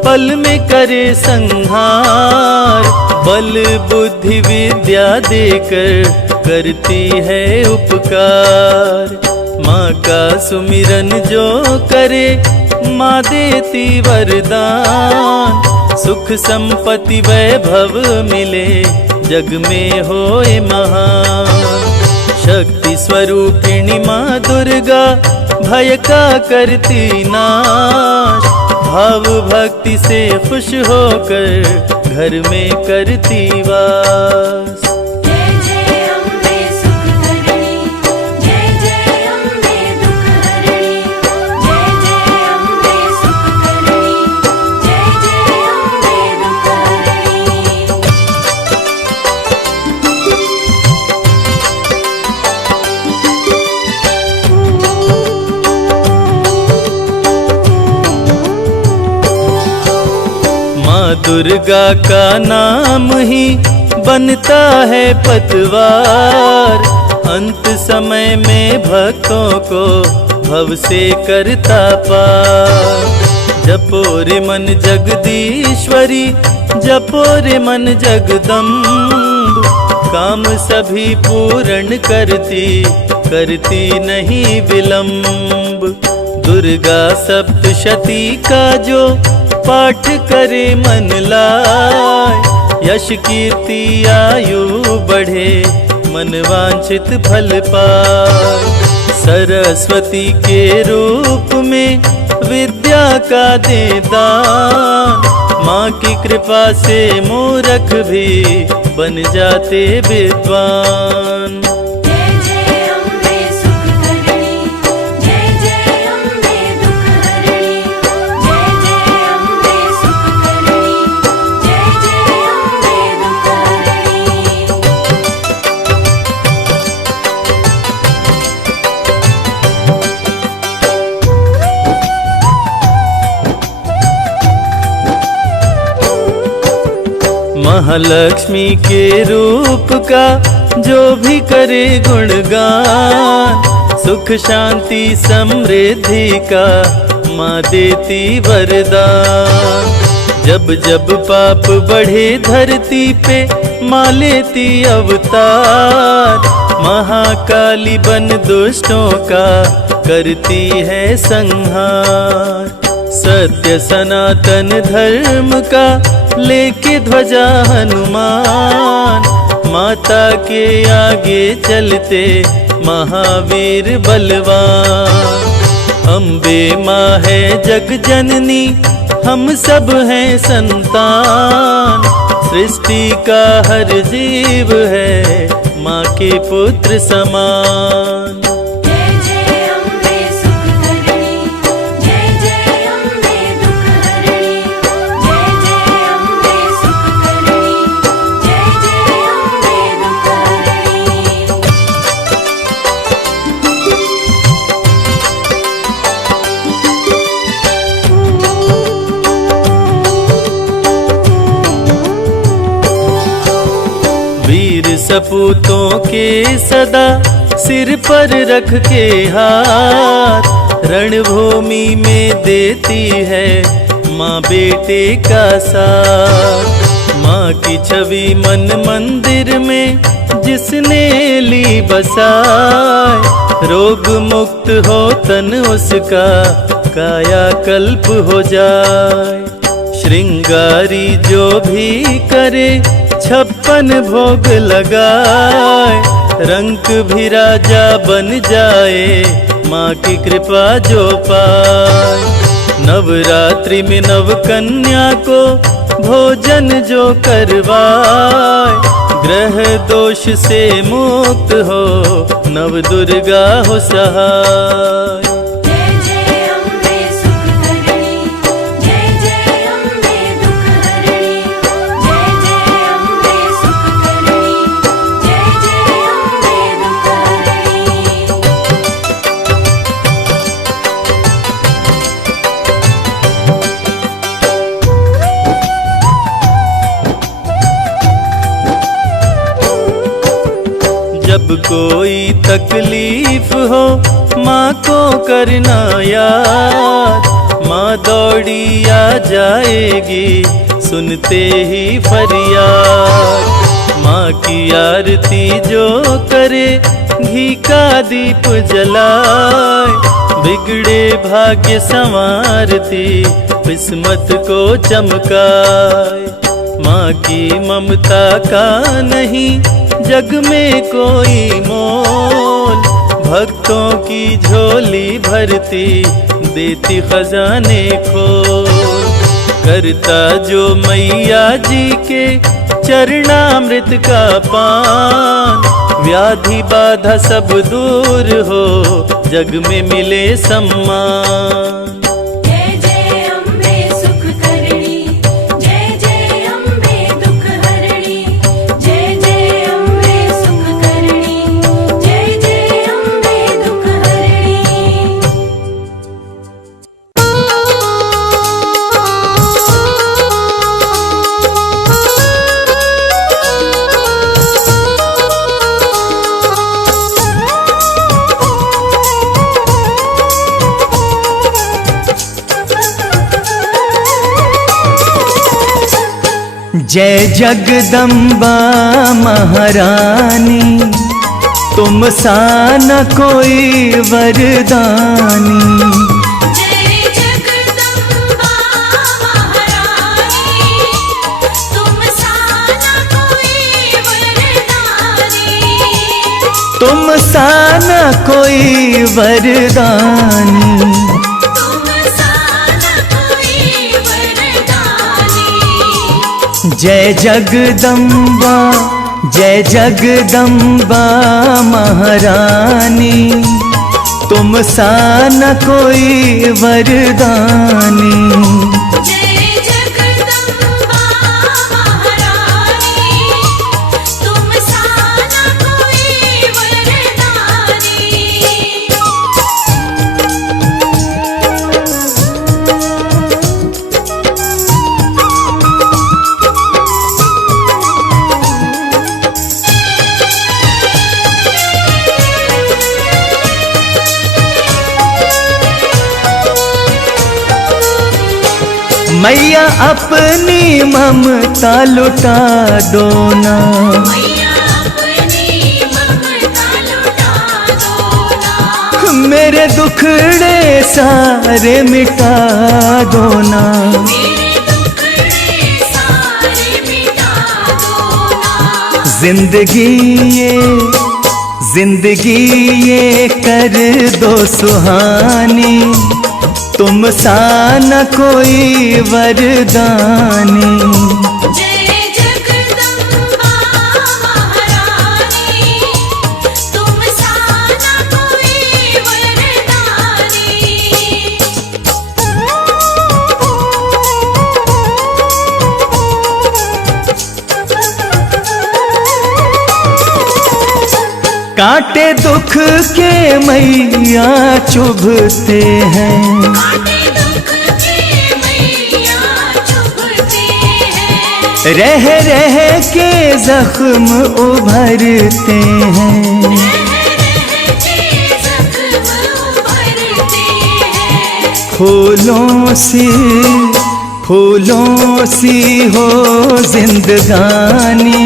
पल में करे संहार, बल बुद्धि विद्या देकर करती है उपकार। माँ का सुमिरन जो करे माँ देती वरदान, सुख संपत्ति वैभव मिले जग में होए महान। शक्ति स्वरूपिणी माँ दुर्गा भय का करती नाश, भाव भक्ति से खुश होकर घर में करती वास। जय जय अम्बे सुख करणी, जय जय अम्बे दुख हरणी, जय जय अम्बे सुख करणी, जय जय अम्बे दुख हरणी। माँ दुर्गा का नाम ही बनता है पतवार, अंत समय में भक्तों को भव से करता पार। जपो रे मन जगदीश्वरी, जपो रे मन जगदम्ब, काम सभी पूर्ण करती करती नहीं विलंब। दुर्गा सप्तशती का जो पाठ करे मन लाए, यश कीर्ति आयु बढ़े मन वांछित फल पाए। सरस्वती के रूप में विद्या का दे दान, माँ की कृपा से मूर्ख भी बन जाते विद्वान। जय जय अम्बे सुख करणी, जय जय अम्बे दुख हरणी, जय जय अम्बे सुख करणी, जय जय अम्बे दुख हरणी। महालक्ष्मी के रूप का जो भी करे गुणगान, सुख शांति समृद्धि का माँ देती वरदान। जब जब पाप बढ़े धरती पे माँ लेती अवतार, महाकाली बन दुष्टों का करती है संहार। सत्य सनातन धर्म का लेके ध्वजा हनुमान, माता के आगे चलते महावीर बलवान। अम्बे माँ है जग जननी, हम सब हैं संतान, सृष्टि का हर जीव है माँ के पुत्र समान। जय जय अम्बे सुख करणी, जय जय अम्बे दुख हरणी, जय जय अम्बे सुख करणी, जय जय अम्बे दुख हरणी। वीर सपूतों के सदा सिर पर रख के हाथ रणभूमि में देती है माँ बेटे का साथ। माँ की छवि मन मंदिर में जिसने ली बसाए, रोग मुक्त हो तन उसका काया कल्प हो जाए। श्रृंगारी जो भी करे 56 भोग लगाए, रंग भी राजा बन जाए माँ की कृपा जो पाए। नवरात्रि में नव कन्या को भोजन जो करवाए, ग्रह दोष से मुक्त हो नव दुर्गा हो सहाय। जय जय अम्बे सुख करणी, जय जय अम्बे दुख हरणी, जय जय अम्बे सुख करणी, जय जय अम्बे दुख हरणी। जब कोई तकलीफ हो माँ को करना याद, माँ दौड़ी आ जाएगी सुनते ही फरियाद। माँ की आरती जो करे घी का दीप जलाए, बिगड़े भाग्य संवारती किस्मत को चमकाए। माँ की ममता का नहीं जग में कोई मोल, भक्तों की झोली भरती देती खजाने खोल। करता जो मैया जी के चरणामृत का पान, व्याधि बाधा सब दूर हो जग में मिले सम्मान। जय जय अम्बे सुख करणी, जय जय अम्बे दुख हरणी, जय जय अम्बे सुख करणी, जय जय अम्बे दुख हरणी। जय जगदम्बा महारानी, तुम सा न कोई वरदानी। जय जगदम्बा महारानी, तुम सा न कोई वरदानी। तुम सा न कोई वरदानी। तुम सा न कोई वरदानी। जय जगदम्बा, जय जगदम्बा महारानी, तुम सा न कोई वरदानी। जय जगदम्बा महारानी, तुम सा न कोई वरदानी। मैया अपनी ममता लुटा दो ना, मैया अपनी ममता लुटा दो ना। मेरे दुखड़े सारे मिटा दो ना। मेरे दुखड़े सारे मिटा दो ना। जिंदगी ये कर दो सुहानी, तुम सा न कोई वरदानी। जय जगदम्बा महारानी, तुम सा न कोई वरदानी। कांटे दुख के मैया चुभते हैं, काटे दुख के मैया चुभते हैं। रह रह के जख्म उभरते हैं। रह रह फूलों सी हो जिंदगानी,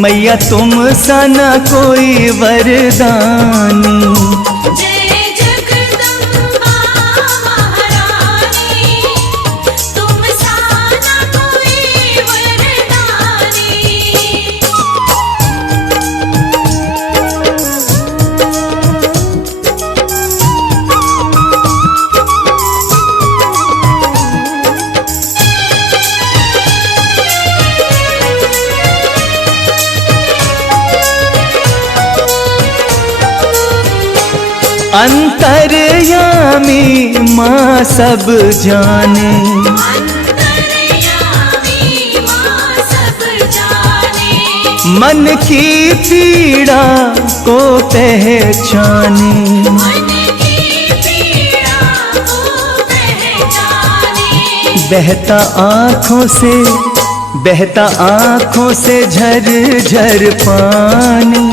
मैया तुम सा न कोई वरदानी। जय जगदम्बा महारानी, तुम सा न कोई वरदानी। अंतर्यामी माँ सब जाने, अंतर्यामी माँ सब जाने, मन की पीड़ा को पहचाने। मन की पीड़ा को पहचाने। बहता आँखों से झर झर पानी,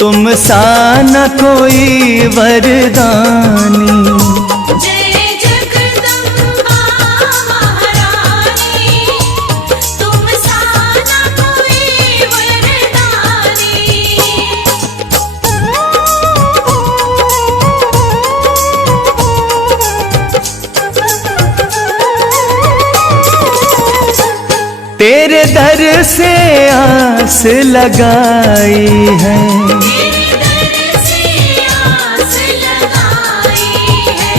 तुम सा न कोई वरदानी। जय जगदम्बा महारानी, तुम सा न कोई वरदानी। तेरे दर से आस लगाई है, तेरे दर से आस लगाई है,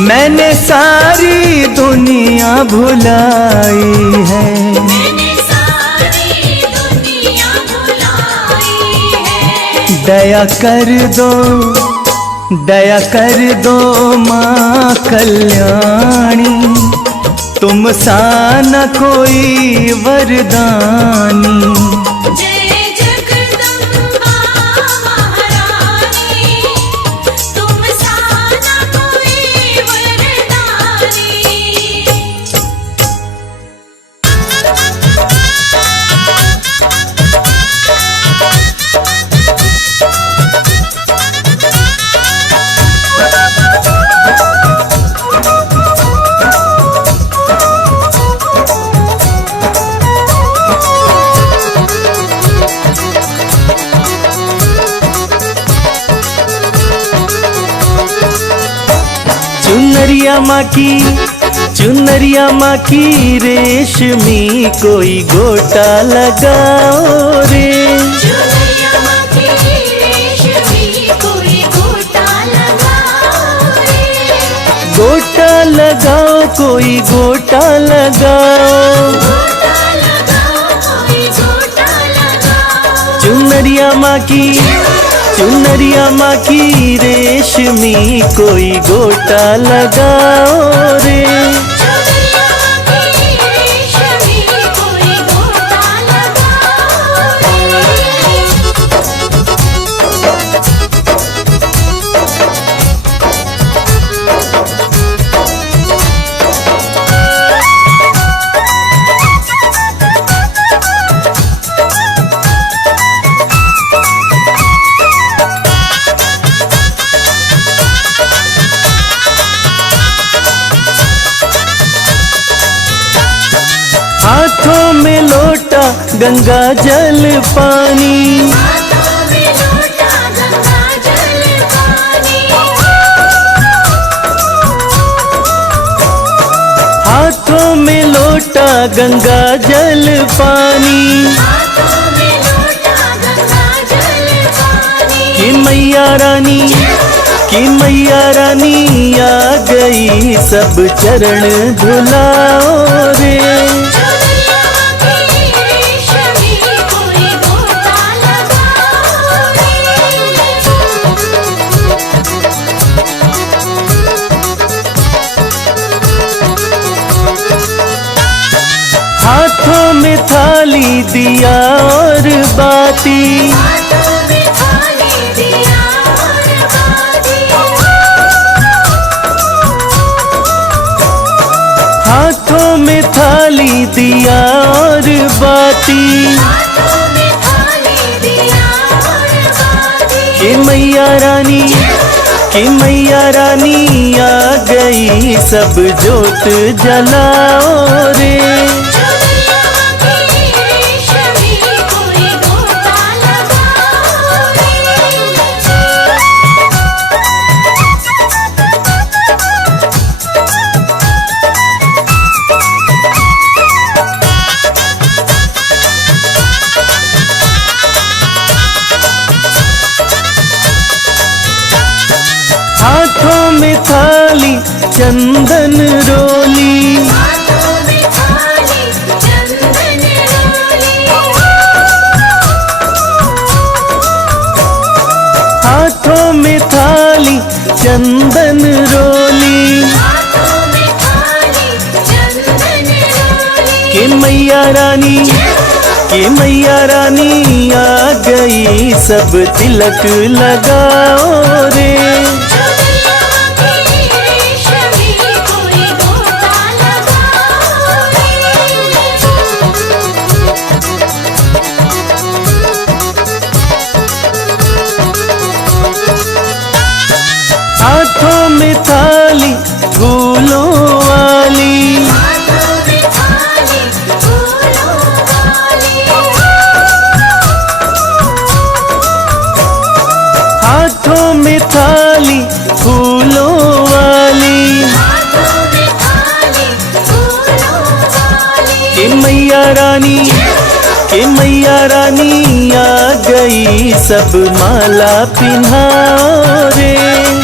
मैंने सारी दुनिया भुलाई है। मैंने सारी दुनिया भुलाई है। दया कर दो माँ कल्याणी, तुम सा न कोई वरदानी। जय जगदम्बा महारानी, तुम सा न कोई वरदानी। चुनरिया माँ की रेशमी कोई गोटा लगाओ रे। चुनरिया माँ की रेशमी कोई गोटा लगाओ रे। गोटा लगाओ कोई गोटा लगाओ, गोटा लगाओ कोई गोटा लगाओ। चुनरिया माँ की रेशमी कोई गोटा लगाओ रे। चुनरिया माँ की रेशमी कोई गोटा लगाओ रे। हाथों में लोटा गंगा जल पानी, हाथों में लोटा गंगा जल पानी। हाथों में लोटा गंगा जल पानी। हाथों में लोटा गंगा जल पानी। कि मैया रानी आ गई, सब चरण धुलाओ रे। चुनरिया माँ की रेशमी कोई गोटा लगाओ रे। हाथों में थाली दिया और बाती, हाथों में थाली दिया और बाती। हाथों में थाली दिया और बाती। हाथों में थाली दिया और बाती। कि मैया कि मैया रानी आ गई, सब जोत जलाओ रे। चुनरिया की रेशमी कोई गोटा लगाओ रे। हाथों में थाली चंदन रोली, हाथों में थाली चंदन रोली। हाथों में थाली चंदन रोली, हाथों में थाली चंदन रोली। कि मैया रानी, कि मैया रानी आ गई, सब तिलक लगाओ रे। चुनरिया की रेशमी कोई गोटा लगाओ हाथों में थाली फूलों वाली, हाथों में थाली फूलों वाली। हाथों में थाली फूलों वाली, हाथों में थाली फूलों वाली। कि मैया रानी, कि मैया रानी आ गई, सब माला पिन्हाओ रे।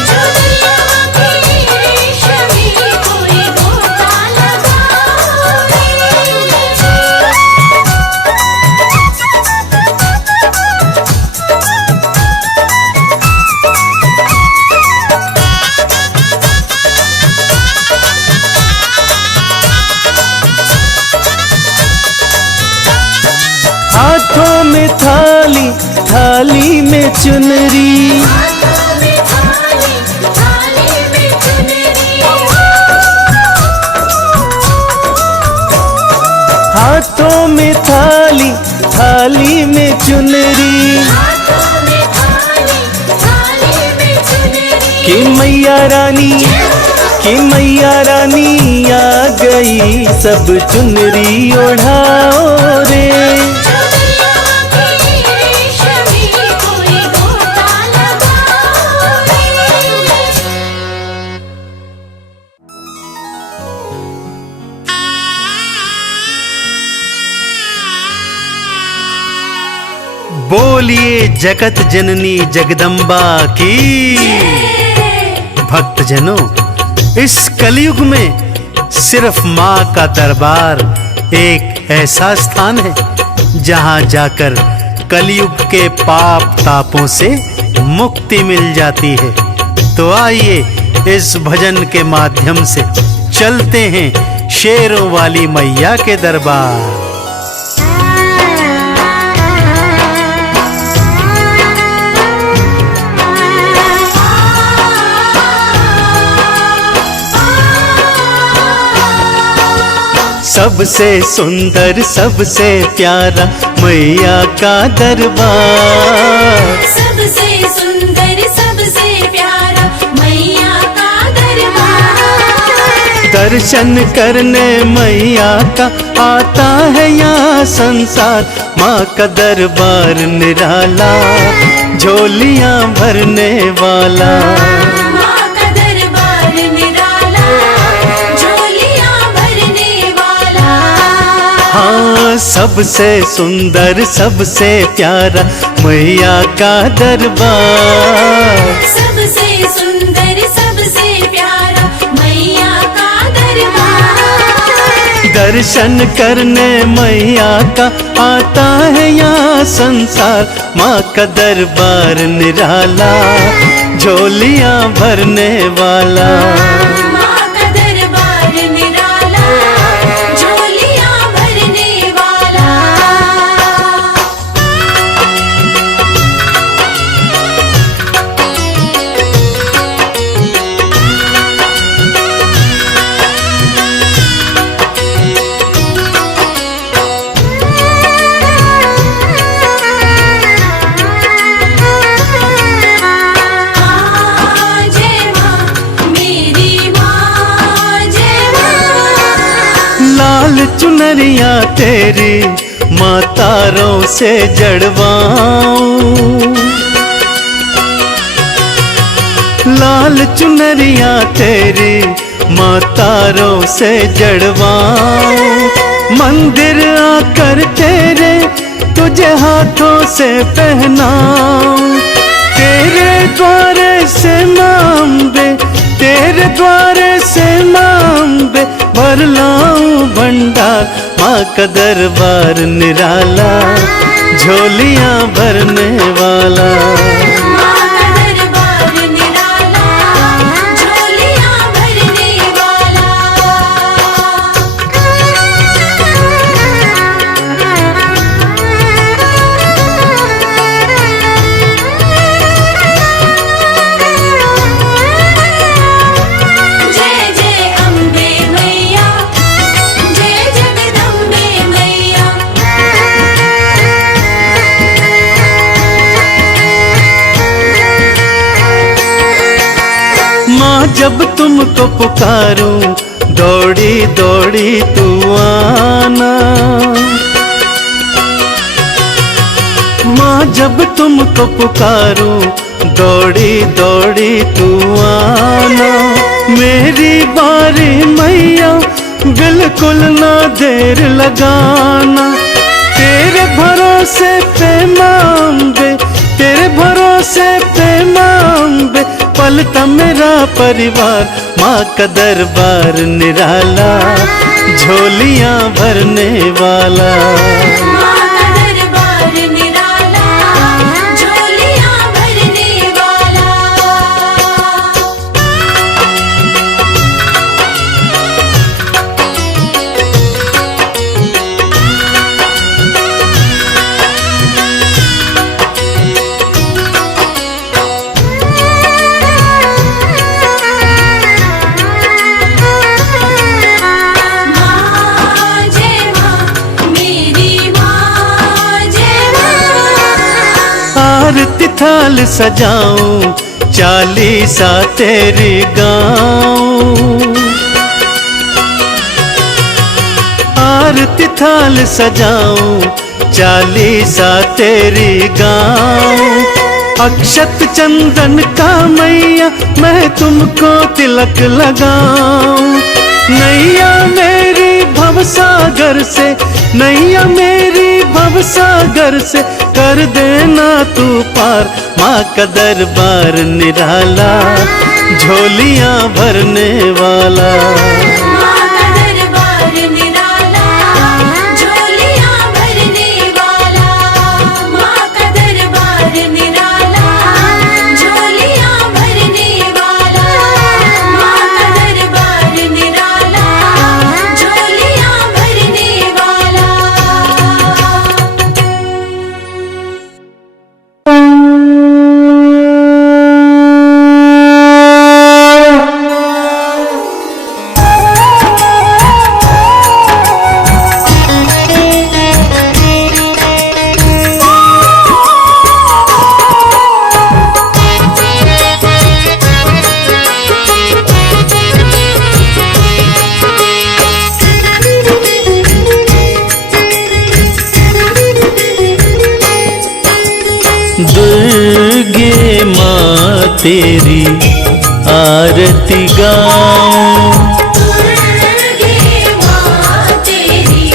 चुनरिया की रेशमी कोई गोटा लगाओ रे। हाथों में थाली, थाली में चुनरी, हाथों में थाली थाली में चुनरी। हाथों में थाली, थाली में चुनरी, हाथों में थाली थाली में चुनरी। कि मैया रानी, कि मैया रानी आ गई, सब चुनरी ओढ़ाओ रे। चुनरिया की रेशमी कोई गोटा लगाओ रे। बोलिए जगत जननी जगदम्बा की। भक्तजनों, इस कलयुग में सिर्फ माँ का दरबार एक ऐसा स्थान है जहाँ जाकर कलयुग के पाप तापों से मुक्ति मिल जाती है। तो आइए इस भजन के माध्यम से चलते हैं शेरों वाली मैया के दरबार। सबसे सुंदर सबसे प्यारा मैया का दरबार, सबसे सुंदर सबसे प्यारा मैया का दरबार। दर्शन करने मैया का आता है यहाँ संसार। माँ का दरबार निराला, झोलियाँ भरने वाला। माँ का दरबार निराला, झोलियाँ भरने वाला। हाँ, सबसे सुंदर सबसे प्यारा मैया का दरबार, सबसे सुंदर सबसे प्यारा मैया का दरबार। दर्शन करने मैया का आता है यहाँ संसार। माँ का दरबार निराला, झोलियाँ भरने वाला। माँ का दरबार निराला, झोलियाँ भरने वाला। जय चुनरिया तेरी माँ तारों से जड़वाऊं, लाल चुनरिया तेरी माँ तारों से जड़वाऊं। मंदिर आकर तेरे तुझे हाथों से पहनाऊं, तेरे द्वारे से मांबे, तेरे द्वारे से मांबे भर लाऊं भंडार। माँ का दरबार निराला, झोलियां भरने वाला। माँ का दरबार निराला, झोलियां भरने वाला। जय जय अम्बे मैया, जय जगदम्बे मैया। माँ जब तुमको पुकारूं दौड़ी दौड़ी तू आना, माँ जब तुमको पुकारूं दौड़ी दौड़ी तू आना। मेरी बारी मैया बिल्कुल ना देर लगाना, तेरे भरोसे पे मांबे, तेरे भरोसे पे मांबे पलता मेरा परिवार। माँ का दरबार निराला, झोलियां भरने वाला। माँ का दरबार निराला, झोलियां भरने वाला। माँ जय माँ, मेरी माँ जय माँ। आरती थाल सजाऊं चालीसा तेरी गाऊं, आरती थाल सजाऊं चालीसा तेरी गाऊं। अक्षत चंदन का मैया मैं तुमको तिलक लगाऊं। नैया मेरी भवसागर से, नैया मेरी भवसागर से कर देना तू पार। माँ का दरबार निराला, झोलियां भरने वाला। माँ का दरबार निराला, झोलियां भरने वाला। माँ का दरबार निराला, झोलियां भरने वाला। माँ का दरबार निराला, झोलियां भरने वाला। दुर्गे माँ तेरी आरती गाऊं, दुर्गे माँ तेरी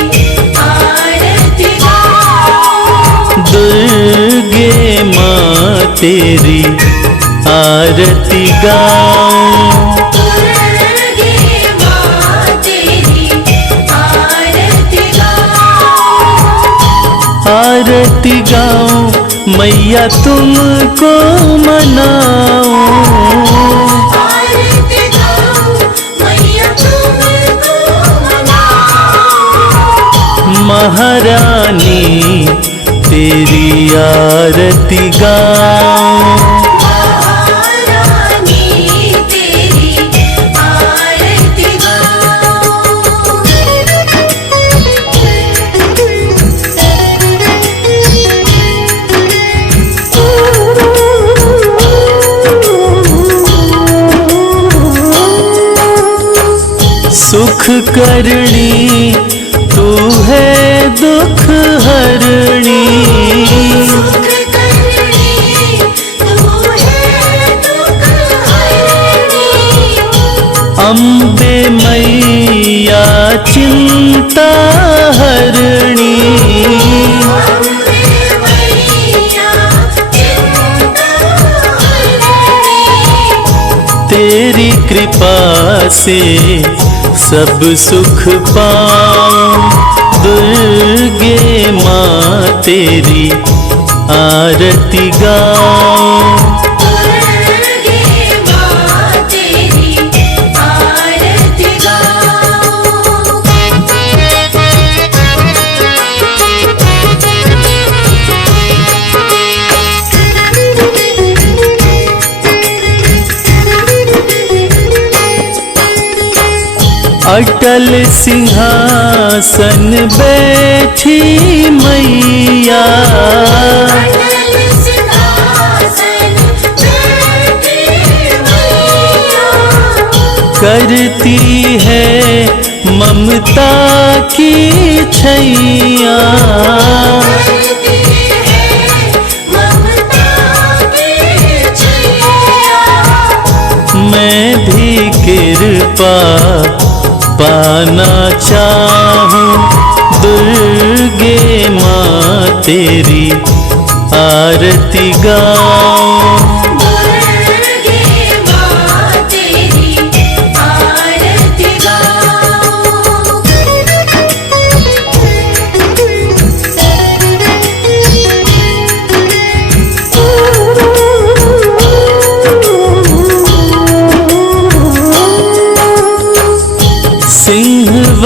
आरती गाऊं। दुर्गे माँ तेरी आरती गाऊं। दुर्गे माँ तेरी आरती गाऊं। आरती गाऊं मैया तुमको मनाऊं। आरती गाऊं मैया तुमको मनाऊं। महारानी तेरी आरती गाऊं। महारानी तेरी आरती सुख करणी तू अम्बे मैया चिंता हरणी, अम्बे मैया चिंता हरणी। तेरी कृपा से सब सुख पाऊं, दुर्गे माँ तेरी आरती गाऊं। दुर्गे माँ तेरी आरती गाऊं। अटल सिंहासन बैठी मैया, अटल सिंहासन बैठी मैया। करती है ममता की छैया। करती है ममता की छैया। मैं भी कृपा पाना चाहूं, दुर्गे माँ तेरी आरती गाऊं। दुर्गे माँ तेरी आरती गाऊं।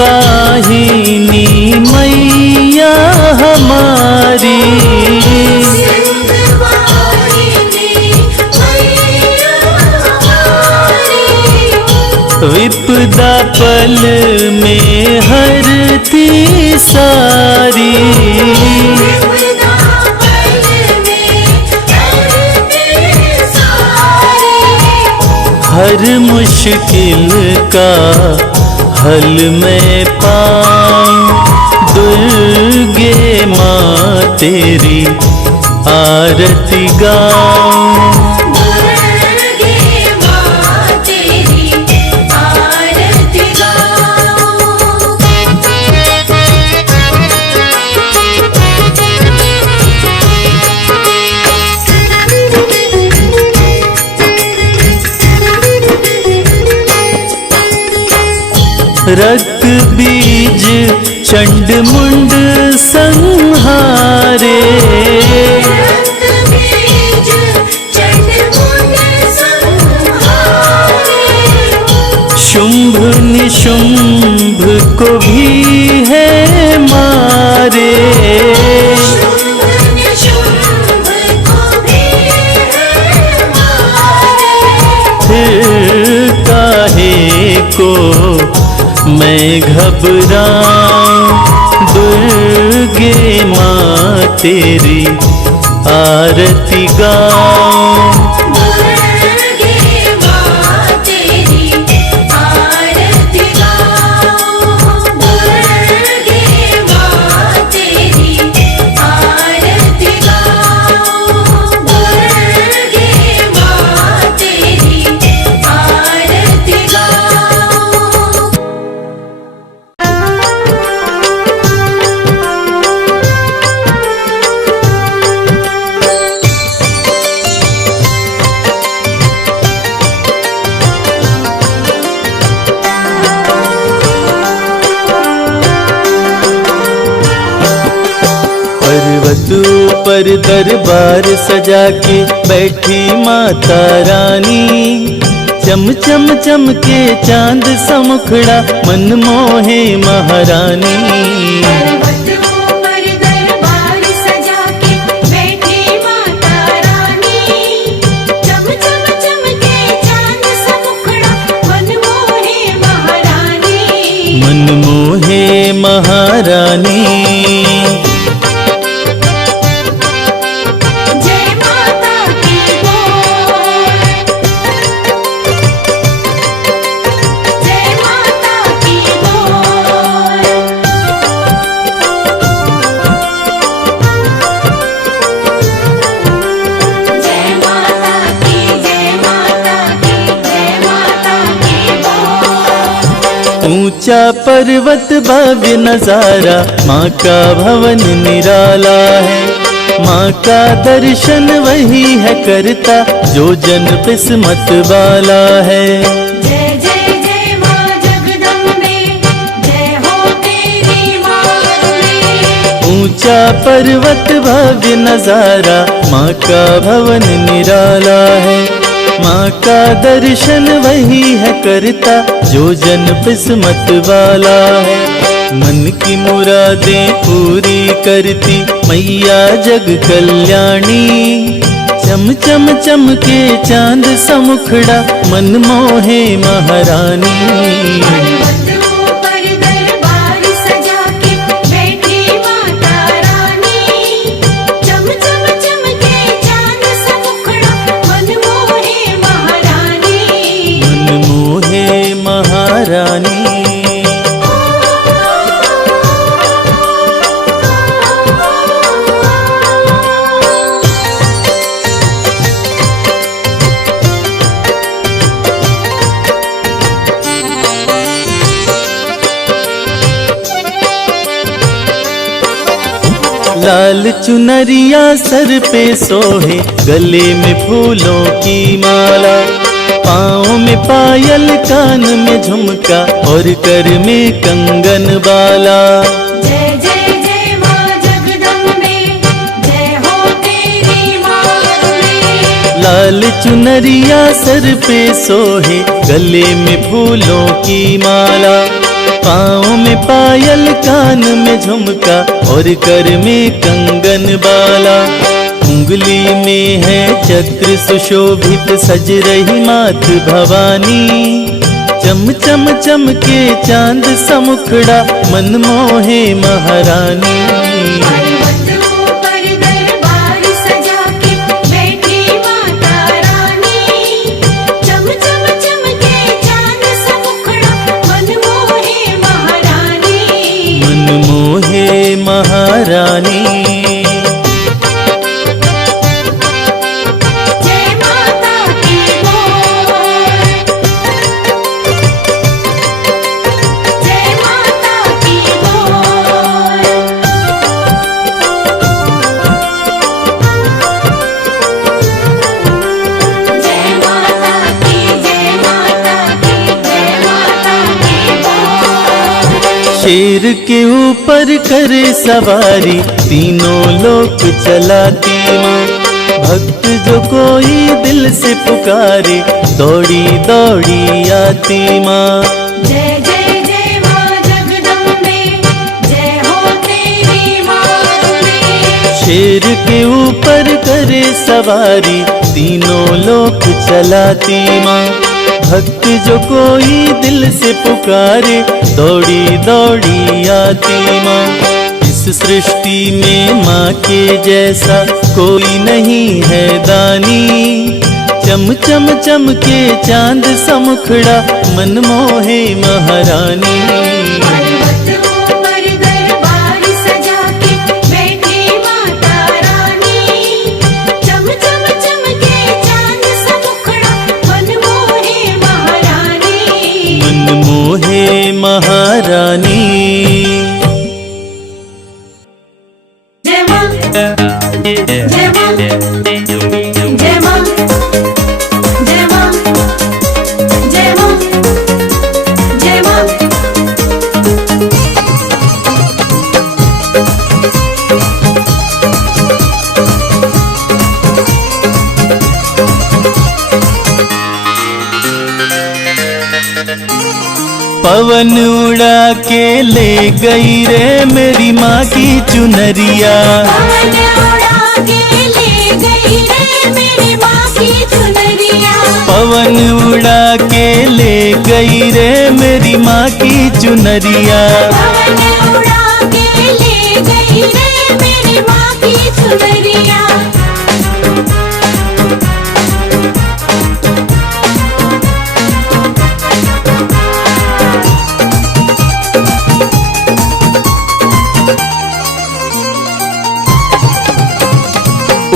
सिंहवाहिनी मैया हमारी, सिंहवाहिनी मैया हमारी। विपदा पल में हरती सारी। विपदा पल में हरती सारी। हर मुश्किल का हल मैं पाऊं, दुर्गे माँ तेरी आरती गाऊं। दुर्गे माँ तेरी आरती गाऊं। रक्त बीज चंड मुंड संहारे, रक्त बीज चंड मुंड संहारे। शुंभ निशुंभ को भी है मारे। शुंभ निशुंभ को भी है मारे। फिर काहे को मैं घबराऊं, दुर्गे माँ तेरी आरती गाऊं। दुर्गे माँ तेरी आरती गाऊं। दुर्गे माँ तेरी आरती गाऊं। दुर्गे माँ तेरी आरती गाऊं। पर्वत पर दरबार सजा के बैठी माता रानी, चम चम चमके चांद सा मुखड़ा मन मोहे महारानी। पर्वतों पर दरबार सजा के बैठी माता रानी, चम चम चमके चांद सा मुखड़ा मन मोहे महारानी। मन मोहे महारानी। जय माता की बोल, जय माता की बोल। ऊंचा पर्वत भव्य नजारा, माँ का भवन निराला है। माँ का दर्शन वही है करता, जो जन किस्मत वाला है। जय जय जय माँ जगदम्बे, जय हो तेरी माँ। ऊंचा पर्वत भव्य नजारा, माँ का भवन निराला है। माँ का दर्शन वही है करता, जो जन किस्मत वाला है। मन की मुरादें पूरी करती मैया जग कल्याणी। चम चम चमके चांद समुखड़ा, मन मोहे महारानी। पर्वतों पर दरबार सजा के बैठी माता रानी। चम चम चमके चांद सा मुखड़ा, मन मोहे महारानी। मन मोहे महारानी। लाल चुनरिया सर पे सोहे, गले में फूलों की माला। पाँव में पायल, कान में झुमका और कर में कंगन बाला। जय जय जय माँ जगदम्बे, जय हो तेरी माँ। लाल चुनरिया सर पे सोहे, गले में फूलों की माला। पाँव में पायल, कान में झुमका और कर में कंगन बाला। उंगली में है चक्र सुशोभित, सज रही मात भवानी। चम चम चमके चांद समुखड़ा, मन मोहे महारानी। पर्वतों पर दरबार सजा के बैठी माता रानी। चम चम चमके चांद सा मुखड़ा, मन मोहे महारानी। मन मोहे महारानी। जय माता की बोल, जय माता की बोल। जय माता की, जय माता की, जय माता की बोल। शेर के ऊपर करे सवारी, तीनों लोक चलाती माँ। भक्त जो कोई दिल से पुकारे, दौड़ी दौड़ी आती माँ। जय जय जय माँ जगदम्बे, जय हो तेरी माँ। शेर के ऊपर करे सवारी, तीनों लोक चलाती माँ। भक्त जो कोई दिल से पुकारे, दौड़ी दौड़ी आती माँ। इस सृष्टि में माँ के जैसा कोई नहीं है दानी। चम चम चमके चांद समुखड़ा, मन मोहे महारानी। पर्वतों पर दरबार सजा के बैठी माता रानी। चम चम चमके चांद सा मुखड़ा, मन मोहे महारानी। मन मोहे महारानी। जय माँ, जय माँ, जय माँ, जय माँ, जय माँ, जय माँ। पवन उड़ा के ले गई रे मेरी माँ की चुनरिया। पवन उड़ा के ले गई रे मेरी माँ की चुनरिया। पवन उड़ा के ले गई रे मेरी माँ की चुनरिया। पवन उड़ा के ले गई रे मेरी माँ की चुनरिया।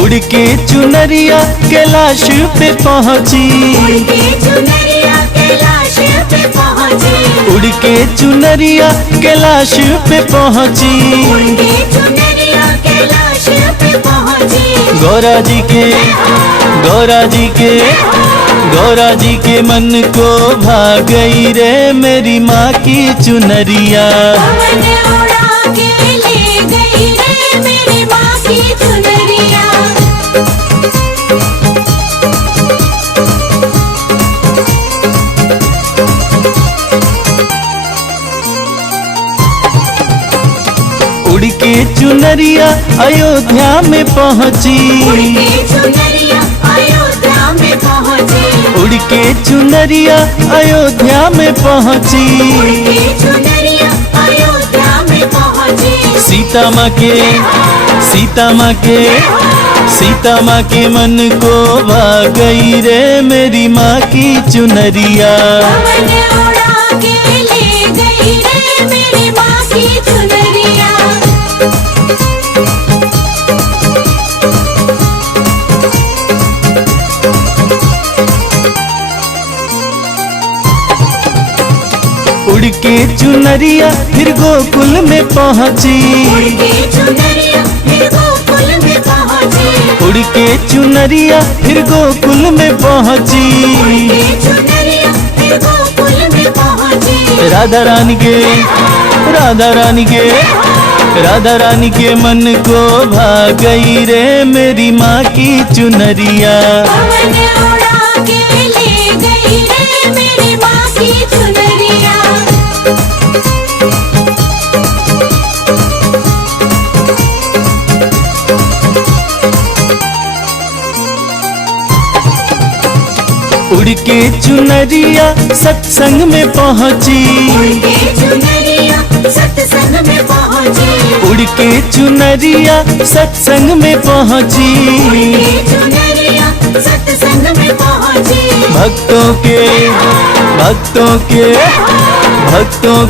उड़ के चुनरिया कैलाश पे पहुँची। उड़ के चुनरिया कैलाश पे पहुँची। उड़ के चुनरिया कैलाश पे पहुँची, उनके चुनरिया कैलाश पे पहुंची। गौरा जी के गौरा जी के गौरा जी के मन को भा गई रे मेरी माँ की चुनरिया। पवन उड़ा के ले गई रे मेरी माँ की चुनरिया। उड़ के चुनरिया अयोध्या में पहुँची, उनके चुनरिया अयोध्या में पहुंची। उड़ के चुनरिया अयोध्या में पहुँची। उनके चुनरिया अयोध्या में पहुंची। सीता माँ के सीता माँ के मन को भा गई रे मेरी माँ की चुनरिया। पवन उड़ा के ले गई रे मेरी माँ की चुनरिया। उड़ के चुनरिया फिर गोकुल में पहुँची, उनके चुनरिया फिर गोकुल में पहुंची। उड़ के चुनरिया फिर गोकुल में पहुँची। उनके चुनरिया फिर गोकुल में पहुंची। राधा रानी के मन को भा गई रे मेरी माँ की चुनरिया। पवन उड़ा के ले गई रे मेरी माँ की चुनरिया। उड़ के चुनरिया सत्संग में पहुँची, उनके चुनरिया सत्संग में पहुंची। उड़ के चुनरिया सत्संग में पहुँची। उनके चुनरिया सत्संग में पहुंची। भक्तों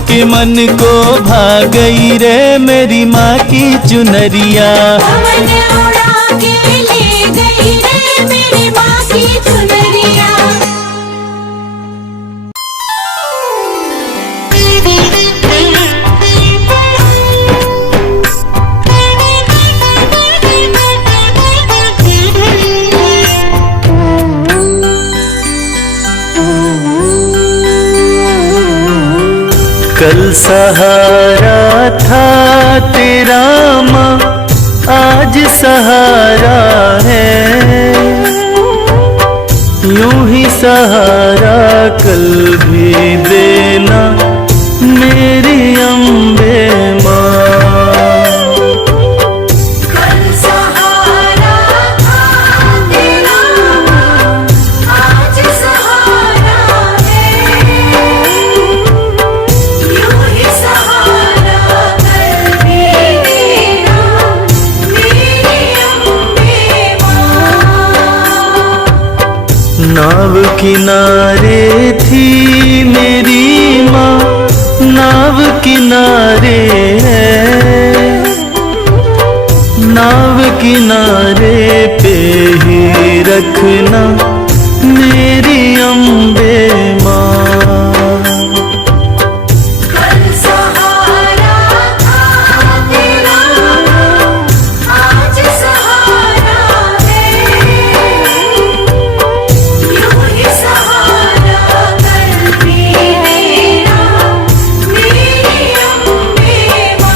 के मन को भा गई रे मेरी माँ की चुनरिया। पवन उड़ा के ले गई रे मेरी माँ की चुनरिया। कल सहारा था तेरा माँ, आज सहारा है, यूं ही सहारा कल भी देना मेरी अम्बे माँ। कल सहारा था तेरा, आज सहारा है, यूं ही सहारा कल भी देना मेरी अम्बे माँ। नाव किनारे थी मेरी माँ, नाव किनारे है, नाव किनारे पे ही रखना मेरी अम्बे माँ। कल सहारा था तेरा, आज सहारा है, यूं ही सहारा कल भी देना मेरी अम्बे माँ।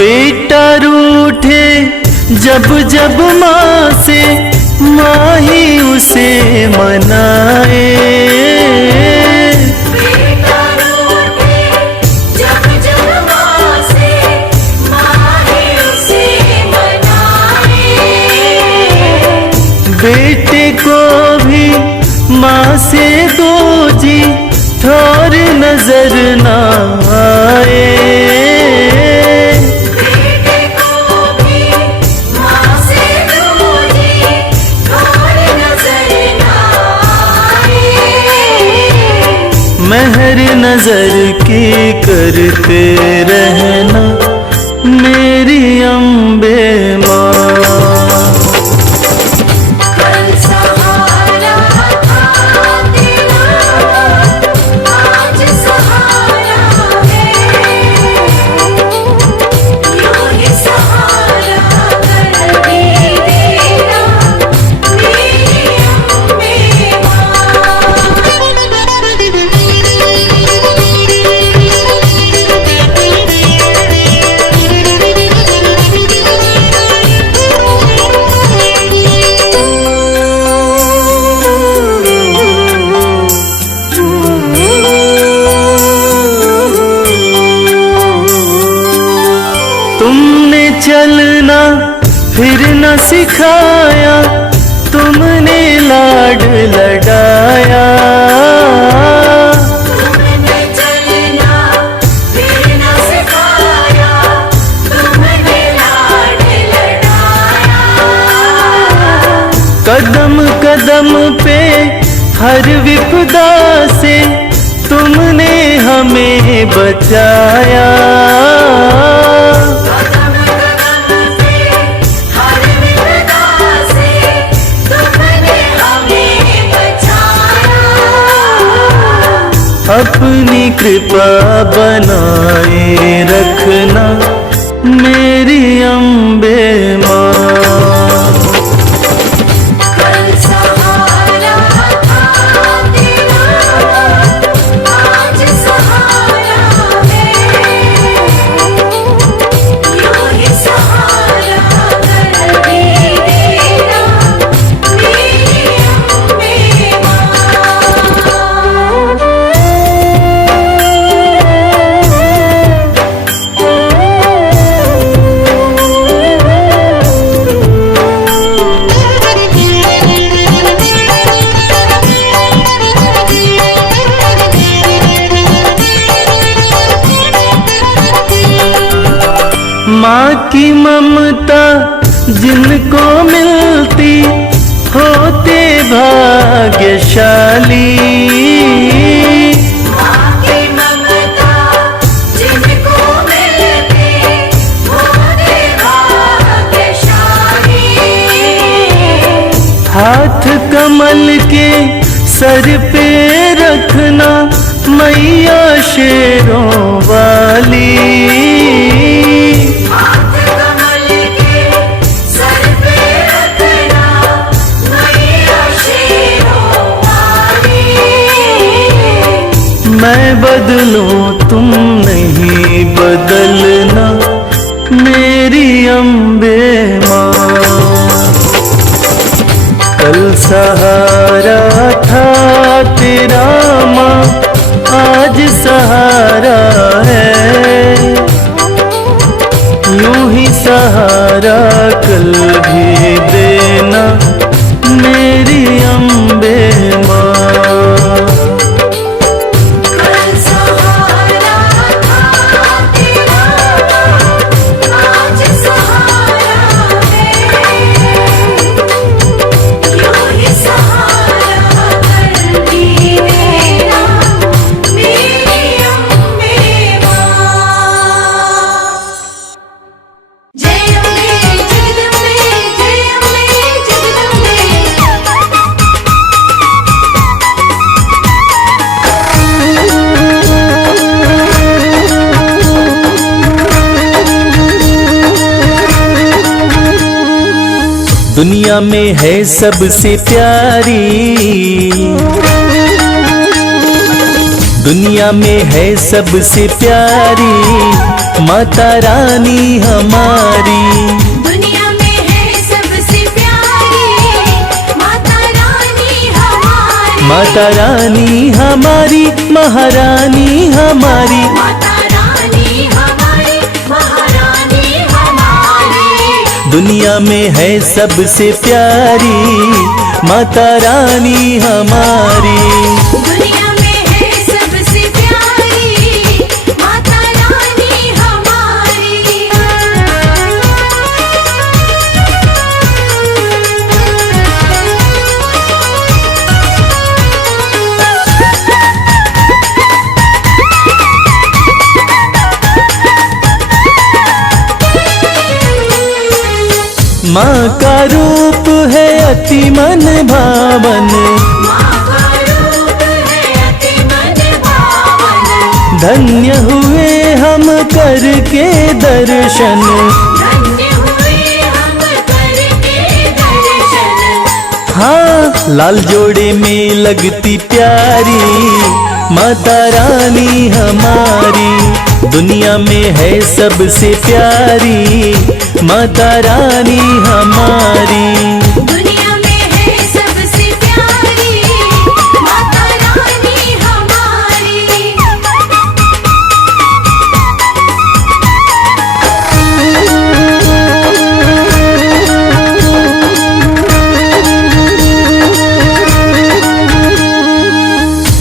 बेटा रूठे जब जब माँ से, माँ ही उसे मनाए। बेटा रूठे जब जब माँ से, माँ ही उसे मनाए। बेटे को भी माँ से दो जी ठोर नजर ना आए। बेटे को भी माँ से दूजी नजर की करते रहना मेरी अम्बे माँ। कल सहारा था तेरा, आज सहारा है, यूं ही सहारा कर भी देना मेरी अम्बे तुमने चलना फिर न सिखाया, तुमने लाड लडाया। तुमने चलना फिर न सिखाया, तुमने लाड लडाया। कदम कदम पे हर विपदा से तुमने हमें बचाया। कदम कदम पे हर विपदा से तुमने हमें बचाया। अपनी कृपा बनाए रखना मेरी अम्बे माँ। कल सहारा था तेरा, आज सहारा है, यूं ही सहारा कर भी देना मेरी अम्बे माँ। माँ की ममता जिनको मिलती होते भाग्यशाली। माँ की ममता जिनको मिलती होते भाग्यशाली। हाथ कमल के सर पे रखना मैया शेरों वाली। हाथ कमल के सर पे रखना मैया शेरों वाली। मैं बदलूं तुम नहीं बदलना मेरी अम्बे माँ। कल सहारा था तेरा माँ, आज सहारा है, यूं ही सहारा कल भी देना मेरी अम्बे माँ। कल सहारा था तेरा, आज सहारा है, यूं ही सहारा कर भी देना मेरी अम्बे माँ। जय अम्बे जगदम्बे, जय अम्बे जगदम्बे। दुनिया में है सबसे प्यारी, दुनिया में है सबसे प्यारी माता रानी हमारी। दुनिया में है सबसे प्यारी माता रानी हमारी। माता रानी हमारी, महारानी हमारी। माता रानी हमारी, महारानी हमारी। दुनिया में है सबसे प्यारी माता रानी हमारी। दुनिया में है सबसे प्यारी माता रानी हमारी। माँ का रूप है अति मन भावन, माँ का रूप है अति मन भावन। धन्य हुए हम करके दर्शन, धन्य हुए हम करके दर्शन। हाँ लाल जोड़े में लगती प्यारी माता रानी हमारी, दुनिया में है सबसे प्यारी माता रानी हमारी। दुनिया में है सबसे प्यारी माता रानी हमारी।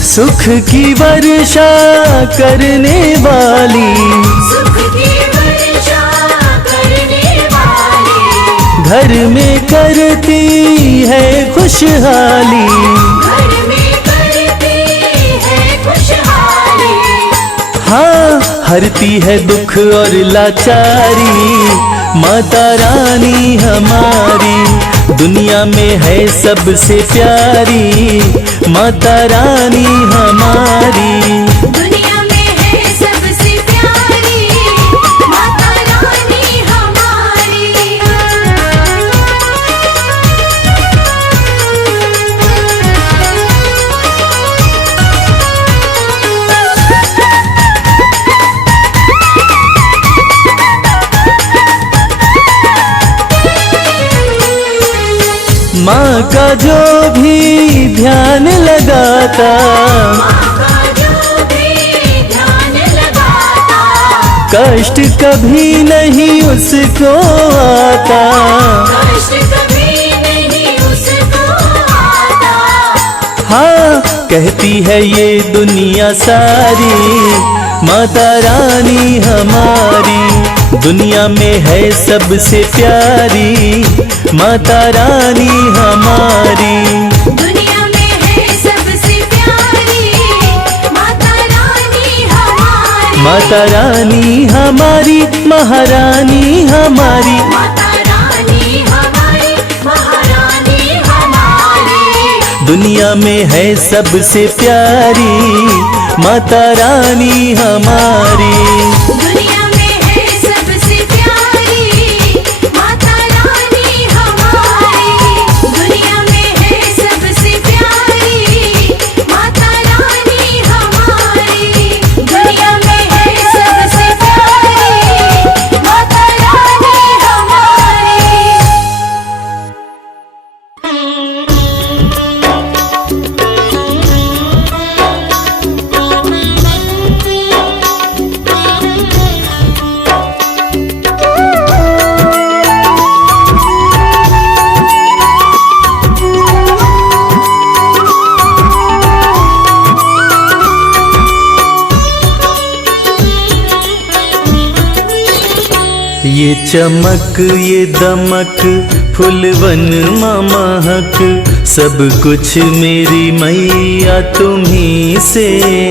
सुख की वर्षा करने वाली, सुख की वर्षा करने वाली। घर में करती है खुशहाली, घर में करती है खुशहाली। हाँ हरती है दुख और लाचारी माता रानी हमारी, दुनिया में है सबसे प्यारी माता रानी हमारी। दुनिया में है सबसे प्यारी माता रानी हमारी। माँ का जो भी ध्यान लगाता, माँ का जो भी ध्यान लगाता। कष्ट कभी नहीं उसको आता, कष्ट कभी नहीं उसको आता। हाँ कहती है ये दुनिया सारी माता रानी हमारी, दुनिया में है सबसे प्यारी माता रानी हमारी। दुनिया में है सबसे प्यारी माता रानी हमारी। माता रानी हमारी महारानी हमारी, माता रानी हमारी महारानी हमारी। दुनिया में है सबसे प्यारी माता रानी हमारी। दुनिया में है सबसे प्यारी माता रानी हमारी। दुनिया में है सबसे प्यारी माता रानी हमारी। दुनिया में है सबसे प्यारी माता रानी हमारी। ये चमक ये दमक फुलवन महक, सब कुछ मेरी मैया तुम्ही से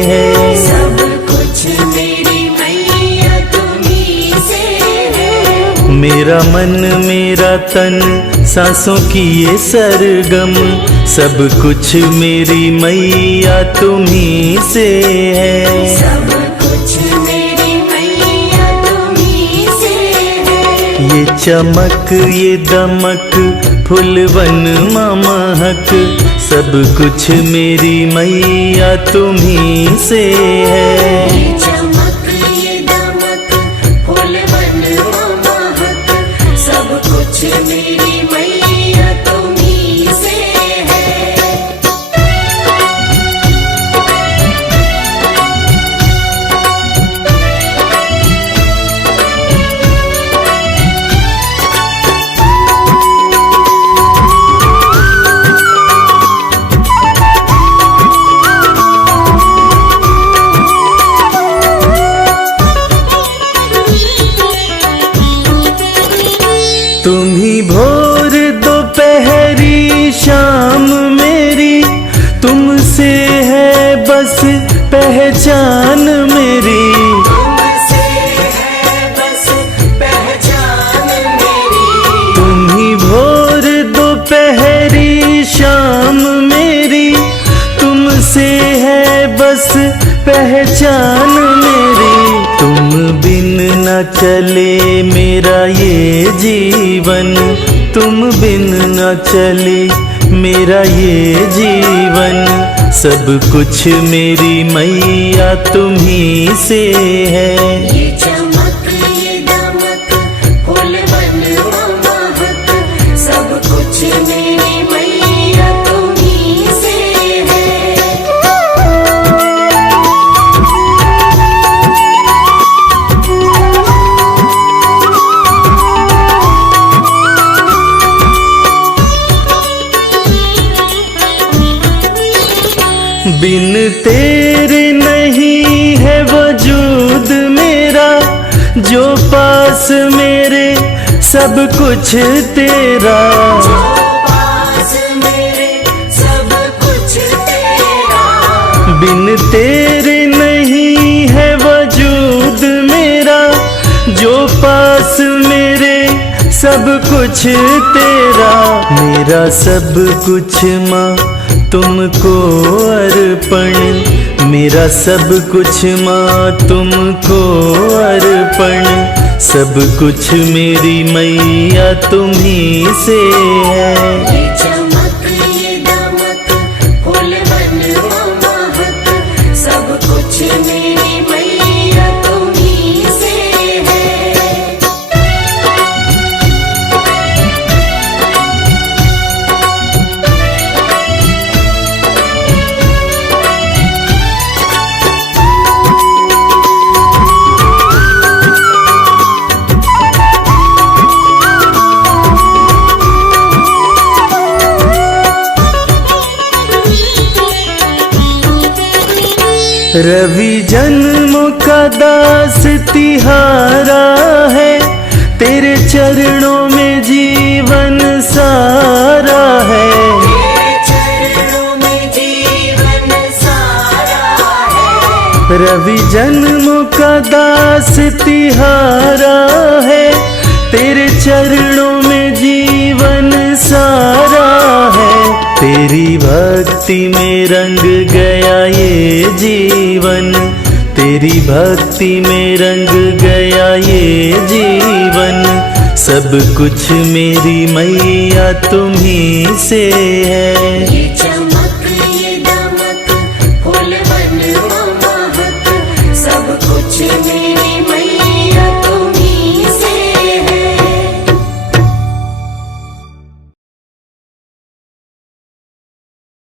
है। सब कुछ मेरी मैया तुम्ही से है। मेरा मन मेरा तन सांसों की ये सरगम, सब कुछ मेरी मैया तुम्ही से है। सब कुछ मेरी मैया तुम्ही से है। ये चमक ये दमक फुलवन महक, सब कुछ मेरी मैया तुम्ही से है। ये चमक ये दमक फूलवन महक, सब कुछ मेरी मैया तुम्ही से है। जान मेरी, तुम बिन न चले मेरा ये जीवन, तुम बिन न चले मेरा ये जीवन। सब कुछ मेरी मैया तुम्ही से है। ये चमक ये दमक फूल बन महक, सब कुछ मेरी मैया तुम्ही से है। बिन तेरे नहीं है वजूद मेरा, जो पास मेरे सब कुछ तेरा। जो पास मेरे सब कुछ तेरा। बिन तेरे नहीं है वजूद मेरा, जो पास मेरे सब कुछ तेरा। मेरा सब कुछ माँ तुमको अर्पण, मेरा सब कुछ माँ तुमको अर्पण। सब कुछ मेरी मैया तुम्ही से है। ये चमक ये दमक फूल बन महक, सब कुछ मेरी मैया तुम्ही से है। रवि जन्मों का दास तिहारा है, तेरे चरणों में जीवन सारा है। तेरे चरणों में जीवन सारा है। रवि जन्मों का दास तिहारा है, तेरे चरणों में जीवन सारा है। तेरी भक्ति में रंग गया ये जीवन, तेरी भक्ति में रंग गया ये जीवन। सब कुछ मेरी मैया तुम्ही से है।